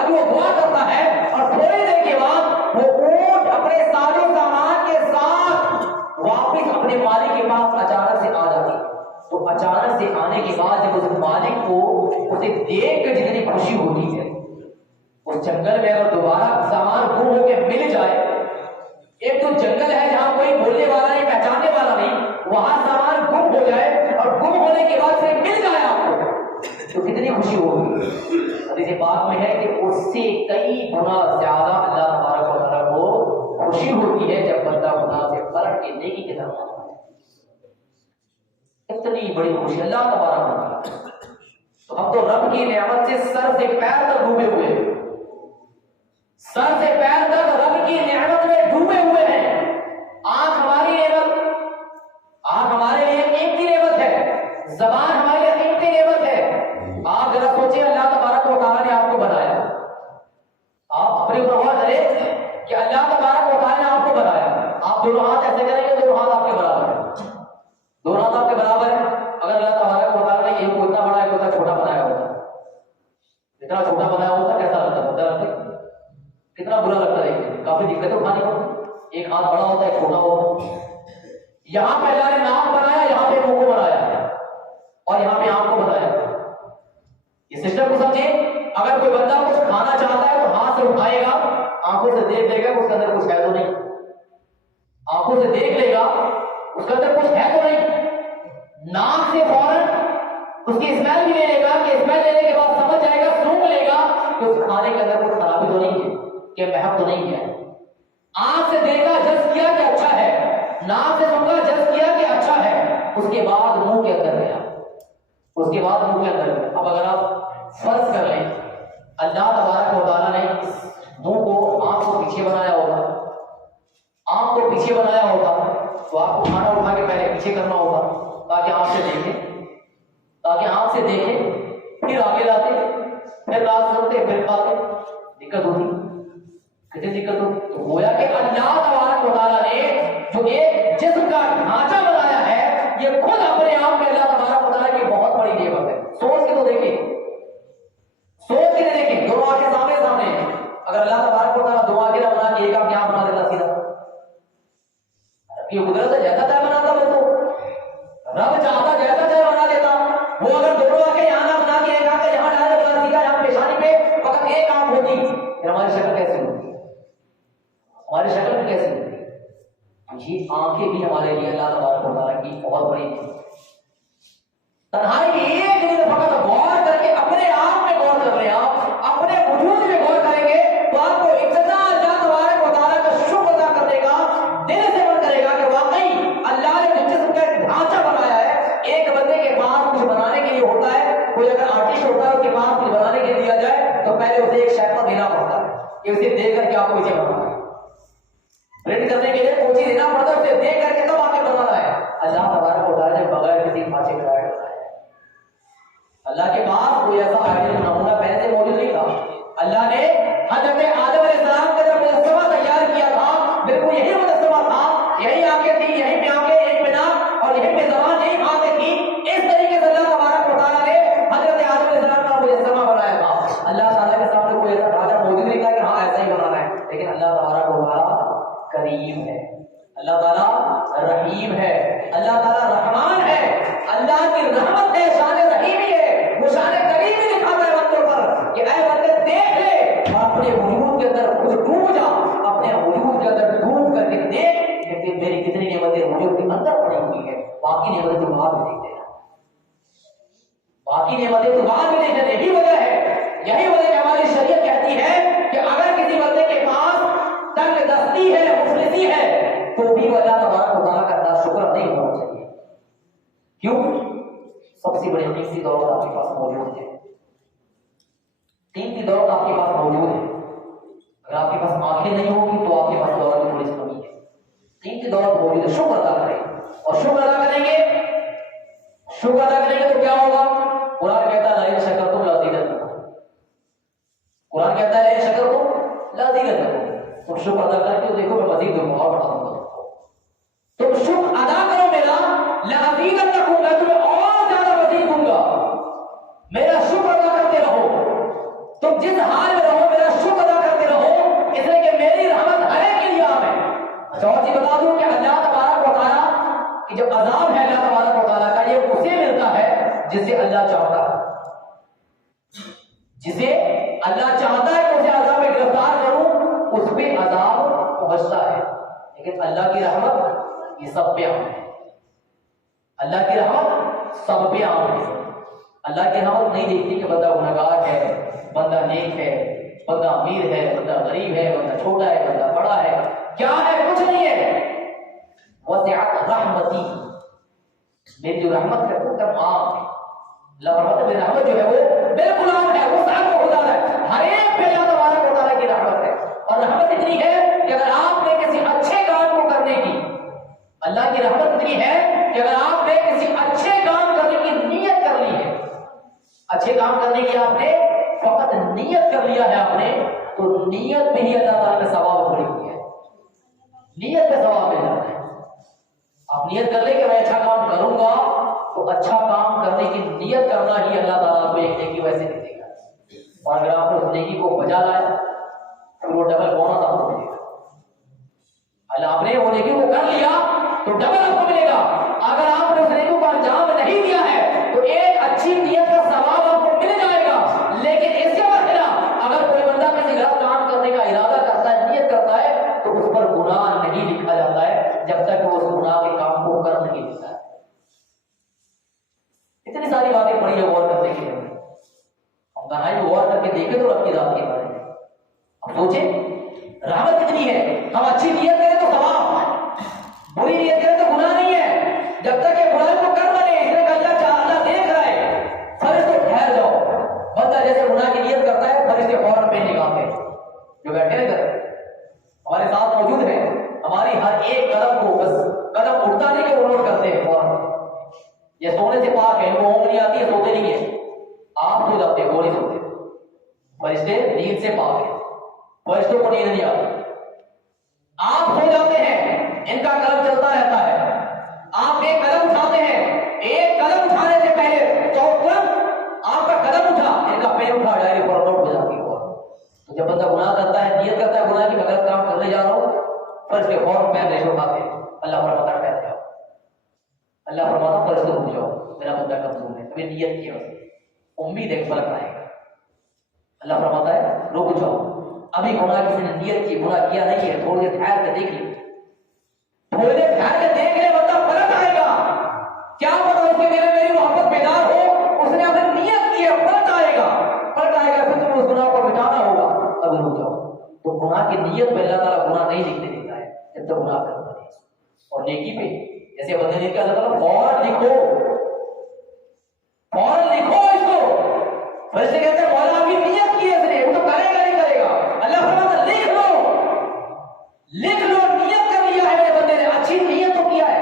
अभी वो दुआ करता है और थोड़ी देर के बाद वो ऊंट अपने सारे सामान के साथ वापस अपने मालिक के पास अचानक से आ जाती है। तो अचानक से आने के बाद जब उस मालिक को उसे देख कर जितनी खुशी होती है, उस जंगल में अगर दोबारा सामान गुम होकर मिल जाए, एक तो जंगल है जहां कोई बोलने वाला नहीं, पहचानने वाला नहीं, वहां सामान गुम हो जाए और गुम होने के बाद फिर मिल जाए आपको, तो कितनी खुशी होगी। हदीस पाक में है कि उससे कई गुना ज्यादा अल्लाह तबारक व तआला को खुशी होती है जब बंदा गुनाह से पलट के नेकी की तरफ आता है। इतनी बड़ी खुशी अल्लाह तबारक व तआला। तो हम तो रब की नेमत से सर से पैर तक डूबे हुए हैं, सर से पैर तक रब की नेमत में डूबे हुए हैं। आंख हमारी नेमत, आंख हमारे लिए कीमती नेमत है, जबान हमारे लिए कीमती नेमत है। आप जरा सोचिए, अल्लाह तबारक व तआला ने आपको बनाया, आप अपने ऊपर गौर करें कि अल्लाह तबारक व तआला ने आपको बनाया। आप दोनों हाथ ऐसे करेंगे, दोनों हाथ आपके बराबर है, दोनों हाथ आपके बराबर है। अगर अल्लाह तबारक व तआला ने एक को इतना बड़ा, एक को इतना छोटा बनाया होता, इतना छोटा बनाया होता कैसा लगता? कितना बुरा लगता है, काफी दिक्कतें उठानी होती। एक हाथ बड़ा होता है, एक छोटा होता। यहां पे अल्लाह ने नाक बनाया, यहां पे मुंह को बनाया और यहां पे आंख को बनाया। इस सिस्टम को समझे। अगर कोई बंदा कुछ खाना चाहता है तो हाथ से उठाएगा, आंखों से देख लेगा उसके अंदर कुछ है तो नहीं, आंखों से देख लेगा उसके अंदर कुछ है तो नहीं, नाक से फौरन उसकी स्मेल भी ले लेगा, कि स्मेल लेने के बाद समझ जाएगा, सूंघ लेगा कि उस खाने के अंदर कुछ खराबी तो नहीं है, कि महक तो नहीं है। आंख से देखा, जज किया कि अच्छा है, नाक से सुना, जज किया कि अच्छा है, उसके बाद मुंह के अंदर गया, उसके बाद मुंह के अंदर गया। अब अगर आप फर्ज कर लें अल्लाह तबारक व तआला ने इस मुंह को, आंख को पीछे बनाया होगा, आंख को पीछे बनाया होगा, तो आपको खाना उठा के पहले पीछे करना होगा ताकि आंख से देखें, ताकि आंख से देखें, फिर आगे लाते, फिर रात करते, फिर खाते। दिक्कत होती, कितनी दिक्कत होती। तो गोया कि अल्लाह तबारक व तआला ने जो एक जिस्म का ढांचा बनाया है, ये खुद अपने आप में अल्लाह तबारक व तआला की बहुत बड़ी नेमत है। सोच के तो देखिए, सोच के देखें, दोनों आंखें सामने सामने हैं। अगर अल्लाह तबारक व तआला दो आंखें ना बना के एक आंख यहां बना देता सीधा, ये कुदरत है, जैसा चाहे बनाता, वो तो रब चाहता जैसा चाहे बना देता। वो अगर दोनों आंखें यहां ना बना के एक आंख यहां डाल देता सीधा, यहां पेशानी पे फकत एक आंख होती, फिर हमारी शक्ल कैसी होती, हमारी शक्ल कैसी होती। ये आंखें भी हमारे लिए अल्लाह तबारक व तआला की बहुत बड़ी तन्हाई की एक दिन फकत गौर करके अपने आप में गौर कर रहे हैं, आप अपने वजूद में गौर करेंगे तो आपको इतना अल्लाह तबारक व तआला का शुक्र अदा कर देगा, दिल से मन करेगा कि वाकई अल्लाह ने जिस जिस्म का ढांचा बनाया है। एक बंदे के पास कुछ बनाने के लिए होता है, कोई अगर आर्टिस्ट होता है उसके पास कुछ बनाने के लिए दिया जाए तो पहले उसे एक शक्ल देना पड़ता है कि उसे देख करके आपको इसे बनाना है, प्रिंट करने के लिए कोई चीज देना पड़ता है, उसे देख करके तब आपने बनाना है। अल्लाह तबारक व तआला ने बगैर किसी ढांचे के बनाया है। अल्लाह के पास कोई ऐसा आइडियल नमूना पहले से मौजूद नहीं था। अल्लाह ने हजरत आदम अलैहिस्सलाम का जब मुजस्समा तैयार किया था, बिल्कुल यही मुजस्समा था, यही आंखें थी, यही पे आंखें, यही पे नाक और यही पे ज़बान, यही हाथें थी। इस तरीके से अल्लाह तबारक व तआला ने हजरत आदम अलैहिस्सलाम का मुजस्समा बनाया था। अल्लाह ताला के सामने कोई ऐसा ढांचा मौजूद नहीं था कि हाँ ऐसा ही बनाना है, लेकिन अल्लाह तबारक व तआला करीम है, अल्लाह ताला रहीम है, अल्लाह ताला रहमान है, अल्लाह की रहमत है, शान रहीमी है, वो शान करीम ही दिखाता है बंदों पर कि ऐ बंदे देख ले और अपने वजूद के अंदर खुद डूब जा, अपने वजूद के अंदर डूब करके देख कि मेरी कितनी नेमतें वजूद के अंदर पड़ी हुई है, बाकी नेमतें तो बाद में देख लेना, बाकी नेमतें तो बाद में देख लेना। यही वजह है, यही वजह हमारी शरीयत कहती है कि अगर किसी बंदे के पास तंग दस्ती है, मुफलिसी है, तो भी अल्लाह तबारक व तआला का नाशुक्र नहीं होना चाहिए। क्यों? सबसे बड़ी कीमती दौलत आपके पास मौजूद है, कीमती दौलत आपके पास मौजूद है। अगर आपके पास आंखें नहीं होगी तो आपके पास दौलत की थोड़ी सी कमी है, कीमती दौलत मौजूद है। शुक्र अदा करें, और शुक्र अदा करेंगे, शुक्र अदा करेंगे तो क्या होगा? कुरान कहता है ला शकरतुम लअज़ीदन्नकुम, कुरान कहता है ला शकरतुम लअज़ीदन्नकुम। तुम शुक्र अदा करके देखो मैं मजीद दूंगा और बढ़ा दूंगा। तुम शुक्र अदा करो मेरा, लअज़ीदन्नकुम, मैं तुम्हें और ज्यादा मजीद दूंगा। मेरा शुक्र अदा करते रहो, तुम जिस हाल में रहो मेरा शुक्र अदा करते रहो, इसलिए कि मेरी रहमत हर एक के लिए आम है। अच्छा और चीज बता दूं कि अल्लाह तबारक व तआला की जो अज़ाब है अल्लाह तबारक व तआला का, ये उसे मिलता है जिसे अल्लाह चाहता है, जिसे अल्लाह चाहता है कि उसे अज़ाब में गिरफ्तार करूं, उस पे अज़ाब पहुंचता है। लेकिन अल्लाह की रहमत ये सब पे आम है, अल्लाह की रहमत सब पे आम है। अल्लाह की रहमत नहीं देखती कि बंदा गुनहगार है, बंदा नेक है, बंदा अमीर है, बंदा गरीब है, बंदा छोटा है, बंदा बड़ा है, क्या है, कुछ नहीं है। वसिअत रहमती, मेरी जो रहमत है वो एकदम आम है। अल्लाह फरमाता है मेरी रहमत जो है वो बिल्कुल आम है, वो सारा को खुदा है, हर एक पे अल्लाह तबारक व तआला की रहमत है। और रहमत इतनी है कि अगर आपने किसी अच्छे काम को करने की, अल्लाह की रहमत इतनी है कि अगर आपने किसी अच्छे काम करने की नीयत कर ली है, अच्छे काम करने की आपने फकत नीयत कर लिया है आपने, तो नीयत में ही अल्लाह ताला ने सवाब पड़ी हुई है, नीयत में सवाब मिल जाता है। आप नियत कर ले कि मैं अच्छा काम करूंगा, तो अच्छा काम करने की नियत करना ही अल्लाह ताला आपको एक नेकी वैसे दे देगा। और अगर आपने उस नेकी को बजा लाया तो वो डबल बोनस आपको मिलेगा। अल्लाह आपने वो नेकी को कर लिया तो डबल आपको मिलेगा। अगर आपने उस नेकी को अंजाम नहीं दिया है तो एक अच्छी नियत का सवाब आपको मिल जाएगा, लेकिन इसके बदला अगर कोई बंदा किसी गलत काम करने का इरादा करता है, नियत करता है, तो उस पर गुनाह नहीं लिखा जाता है जब तक वो उस गुनाह के काम को कर नहीं देता है। इतनी सारी बातें पड़ी है गौर करने के लिए, हम गहराई में गौर करके देखें तो रब की जात के बारे में अब सोचे रहमत कितनी है। हम अच्छी नियत करें तो सवाब, बुरी नियत करें तो गुनाह नहीं है। जब तक ये बुराई को कर बने, इसलिए अल्लाह देख रहा है, फर्ज तो ठहर जाओ। बंदा जैसे गुनाह की नियत करता है फर्ज के फौरन पे निकालते हैं, जो बैठे हैं हमारे साथ मौजूद है, हमारी हर एक कदम को बस कदम उठता नहीं कि वो नोट करते हैं फौरन। ये सोने से पाक है, इनको ऊँग नहीं आती है, सोते नहीं है, आप सो जाते हैं, वो नहीं सोते। फरिश्ते नींद से पाक है, फरिश्तों को नींद नहीं आती। आप सो जाते हैं, इनका कलम चलता रहता है। आप एक कदम उठाते हैं, एक कदम उठाने से पहले तो आपका कदम उठा, इनका पैर उठा, डायरी फौरन नोट हो जाती है। तो जब बंदा गुनाह करता है, नियत करता है गुनाह की गलत काम करने जा रहा हूं, फर्ज के फौरन पैर नहीं उठाते, अल्लाह फरमाता है ठहर जाओ, अल्लाह फरमाता फर्ज से रुक जाओ, मेरा बंदा कमजोर है, तुम्हें नियत किया, उम्मीद है फर्क आएगा। अल्लाह फरमाता है रुक जाओ, अभी गुनाह किसी ने नियत की, गुनाह किया नहीं है, थोड़ी देर ठहर के देख ले, थोड़ी देर ठहर के देख ले, बंदा फर्क आएगा। क्या पता उसके दिल में मेरी मोहब्बत बेदार हो, उसने अपनी नियत की है, फर्क आएगा, फर्क आएगा, फिर तुम्हें उस गुनाह को मिटाना होगा। अब रुक जाओ। तो गुनाह की नियत में अल्लाह ताला गुनाह नहीं लिखने देता है जब तक गुनाह करता नहीं। और नेकी पे जैसे बंदे ने कहा, अल्लाह ताला फौरन लिखो, फौरन लिखो इसको। फरिश्ते कहते हैं मौला आपकी नियत की है इसने, वो तो करेगा नहीं करेगा। अल्लाह फरमाता लिख लो, लिख लो, नियत कर लिया है मेरे बंदे ने, अच्छी नियत तो किया है,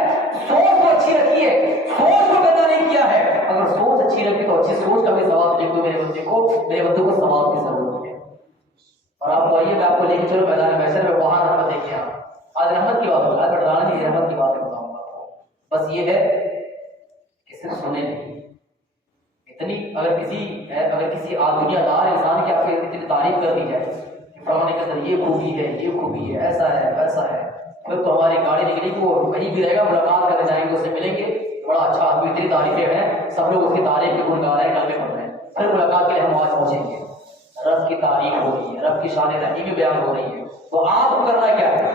सोच तो अच्छी रखी है, सोच को गंदा नहीं किया है। अगर सोच अच्छी रखी तो अच्छी सोच का भी सवाब लिख दो मेरे बंदे को, मेरे बंदे को सवाब की जरूरत है। और आपको आइए मैं आपको लेके चलो मैदान महशर में, वहां रहमत देखिए। आप आज रहमत की बात हो, आज बढ़ाने की रहमत की बात बताऊंगा आपको। बस ये है कि सिर्फ सुने नहीं, इतनी अगर किसी दुनियादार इंसान की आपकी इतनी तारीफ कर दी जाए कि फलाने के अंदर ये खूबी है, ये खूबी है, ऐसा है, वैसा है, फिर तो हमारी गाड़ी निकलेगी, वो कहीं भी रहेगा, मुलाकात करने जाएंगे, उससे मिलेंगे, बड़ा अच्छा आदमी, इतनी तारीफें हैं, सब लोग उसकी तारीफ के गुण गा रहे हैं, कलमे पढ़ रहे हैं, फिर मुलाकात के लिए हम वहां पहुंचेंगे, रब की तारीफ हो रही है, रब की शान रहीमी बयान हो रही है। तो आपको करना क्या है?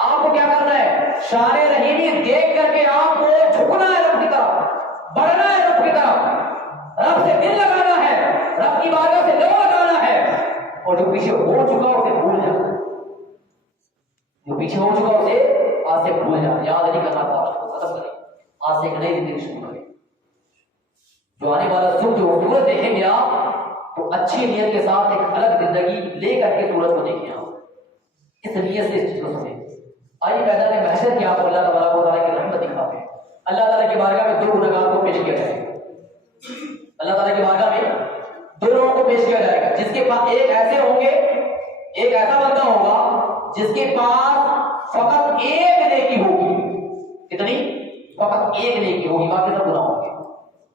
आपको क्या करना है? शान रहीमी देख करके आपको झुकना है रब की तरफ, बढ़ना है रब की तरफ, रब से दिल लगाना है, रब की बातों से दिल लगाना है। और जो पीछे हो चुका उसे भूल जाना, जो पीछे हो चुका उसे आज से भूल जाना, याद नहीं करना, पास्ट को खत्म करें, आज से एक नई जिंदगी शुरू करें। जो आने वाला सुख जो सूरत देखेंगे आप, तो अच्छी नियत के साथ एक अलग जिंदगी लेकर के सूरत को देखें आप, इस नियत से इस चीज को सुने। आइए मैदान महशर की आपको अल्लाह तबारक व तआला की रहमत दिखाते हैं। अल्लाह ताला की बारगाह में दो गुनहगार को पेश किया जाएगा, अल्लाह ताला की बारगाह में दो लोगों को पेश किया जाएगा, जिसके पास एक ऐसे होंगे, एक ऐसा बंदा होगा जिसके पास फकत एक नेकी होगी। कितनी? फकत एक नेकी होगी, बाकी सब गुनाह होंगे,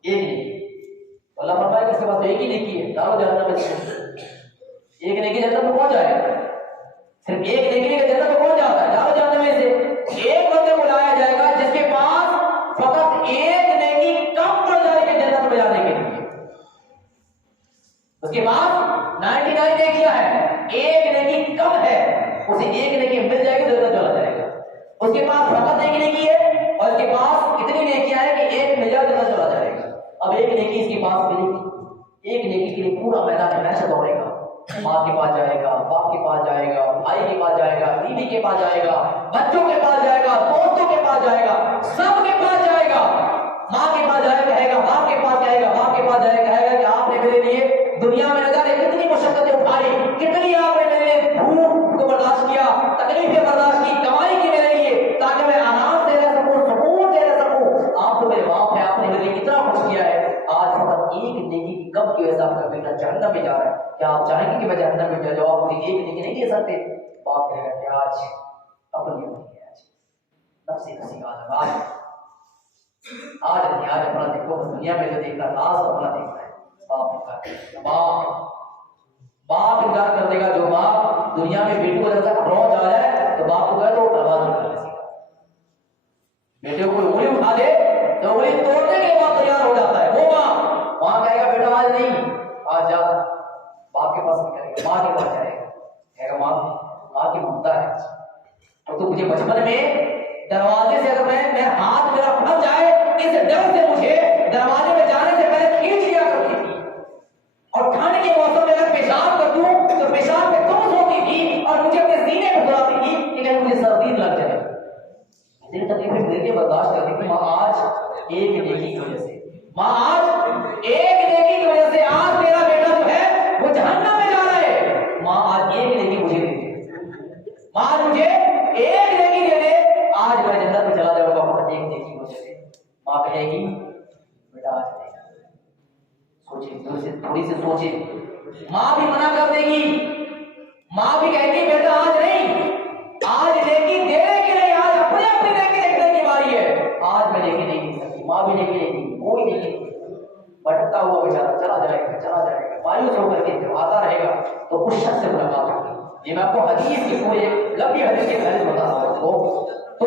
एक नेकी। तो अल्लाह फरमाता है किसके पास एक ही नेकी है, डालो जहन्नम में, एक नेकी जन्नत में पहुंच जाएगा, सिर्फ एक नेकी लेकर जन्नत में पहुंच जाता है, डालो जहन्नम में से एक बंदे को लाया जाएगा जिसके पास फकत एक नेकी कम पड़ जाएगी जन्नत में जाने के लिए। उसके पास 99 नेकियां है, एक नेकी कम है, उसे एक नेकी मिल जाएगी, जन्नत चला जाएगा। उसके पास फकत एक नेकी है और उसके पास इतनी नेकियां है कि एक मिल जाए, जन्नत चला जाएगा। अब एक नेकी इसके पास मिलेगी, एक नेकी के लिए पूरा मैदान महशर दौड़ेगा, माँ के पास जाएगा, बाप के पास जाएगा, भाई के पास जाएगा, बीवी के पास जाएगा, बच्चों के पास जाएगा, दोस्तों के पास जाएगा, सबके पास जाएगा। माँ के पास जाएगा, कहेगा बाप के पास जाएगा, बाप के पास जाएगा, कहेगा कि आपने मेरे लिए दुनिया में न जाने कितनी मुशक्कतें उठाई, कितनी आपने मेरे लिए भूख को बर्दाश्त किया, तकलीफें बर्दाश्त की, कमाई की मेरे लिए, ताकि मैं आराम से रह सकूं, सुकून से रह सकूं। आप तो मेरे बाप है, आपने मेरे लिए कितना कुछ किया है। आज फकत एक नेकी की कम की वजह से आपका बेटा जहन्नम में जा रहा है। क्या आप चाहेंगे कि मैं जहन्नम में जाऊं? आप मुझे एक नेकी नहीं दे सकते? बाप कहेगा कि आज अपनी उम्र है, आज नफसी नफसी आज अपना देखो, दुनिया में जो देखना नाज अपना देखना है। बाप इनकार कर देगा। जो बाप दुनिया में बेटे को जब तक रोज आ जाए तो बाप को कहे तो बर्बाद कर दे। बेटे को उंगली उठा दे तो उंगली तोड़ने के बाद तैयार हो जाता है वो माँ। वहां कहेगा बेटा आज नहीं, आज जा। बाप के पास नहीं करेगा, माँ के पास जाएगा, कहेगा माँ की ममता है। तो मुझे बचपन में दरवाजे से अगर मैं हाथ मेरा फंस जाए, इस डर से मुझे दरवाजे में जाने से पहले खींच लिया करती थी। और ठंड के मौसम में अगर पेशाब कर दूं तो पेशाब में तुम सोती थी और मुझे अपने सीने पे बुलाती थी कि कहीं मुझे सर्दी लग जाए। इतनी तकलीफें मिलके बर्दाश्त करती थी। माँ आज एक नेकी की वजह से, माँ आज एक नेकी की वजह से आज मेरा बेटा जो है वो जहन्नम में जा रहा है। माँ आज एक नेकी मुझे दे दे, माँ मुझे एक नेकी दे दे, आज मैं जन्नत में चला जाऊंगा फकत एक नेकी की वजह से। माँ कहेगी बेटा आज नहीं। सोचिए, थोड़ी से सोचिए। माँ भी मना कर देगी, माँ भी कहेगी बेटा आज नहीं, आज नेकी देने की नहीं, आज अपने अपनी नेकी देखने की बारी है। आज मैं नेकी नहीं दे सकती, माँ भी नेकी नहीं दी, कोई नेकी नहीं। भटकता हुआ बेचारा चला जाएगा, मायूस होकर के आता रहेगा तो उस शख्स से मुलाकात होगी। ये मैं आपको हदीस की पूरी लंबी हदीस के हदीस बता रहा हूं। तो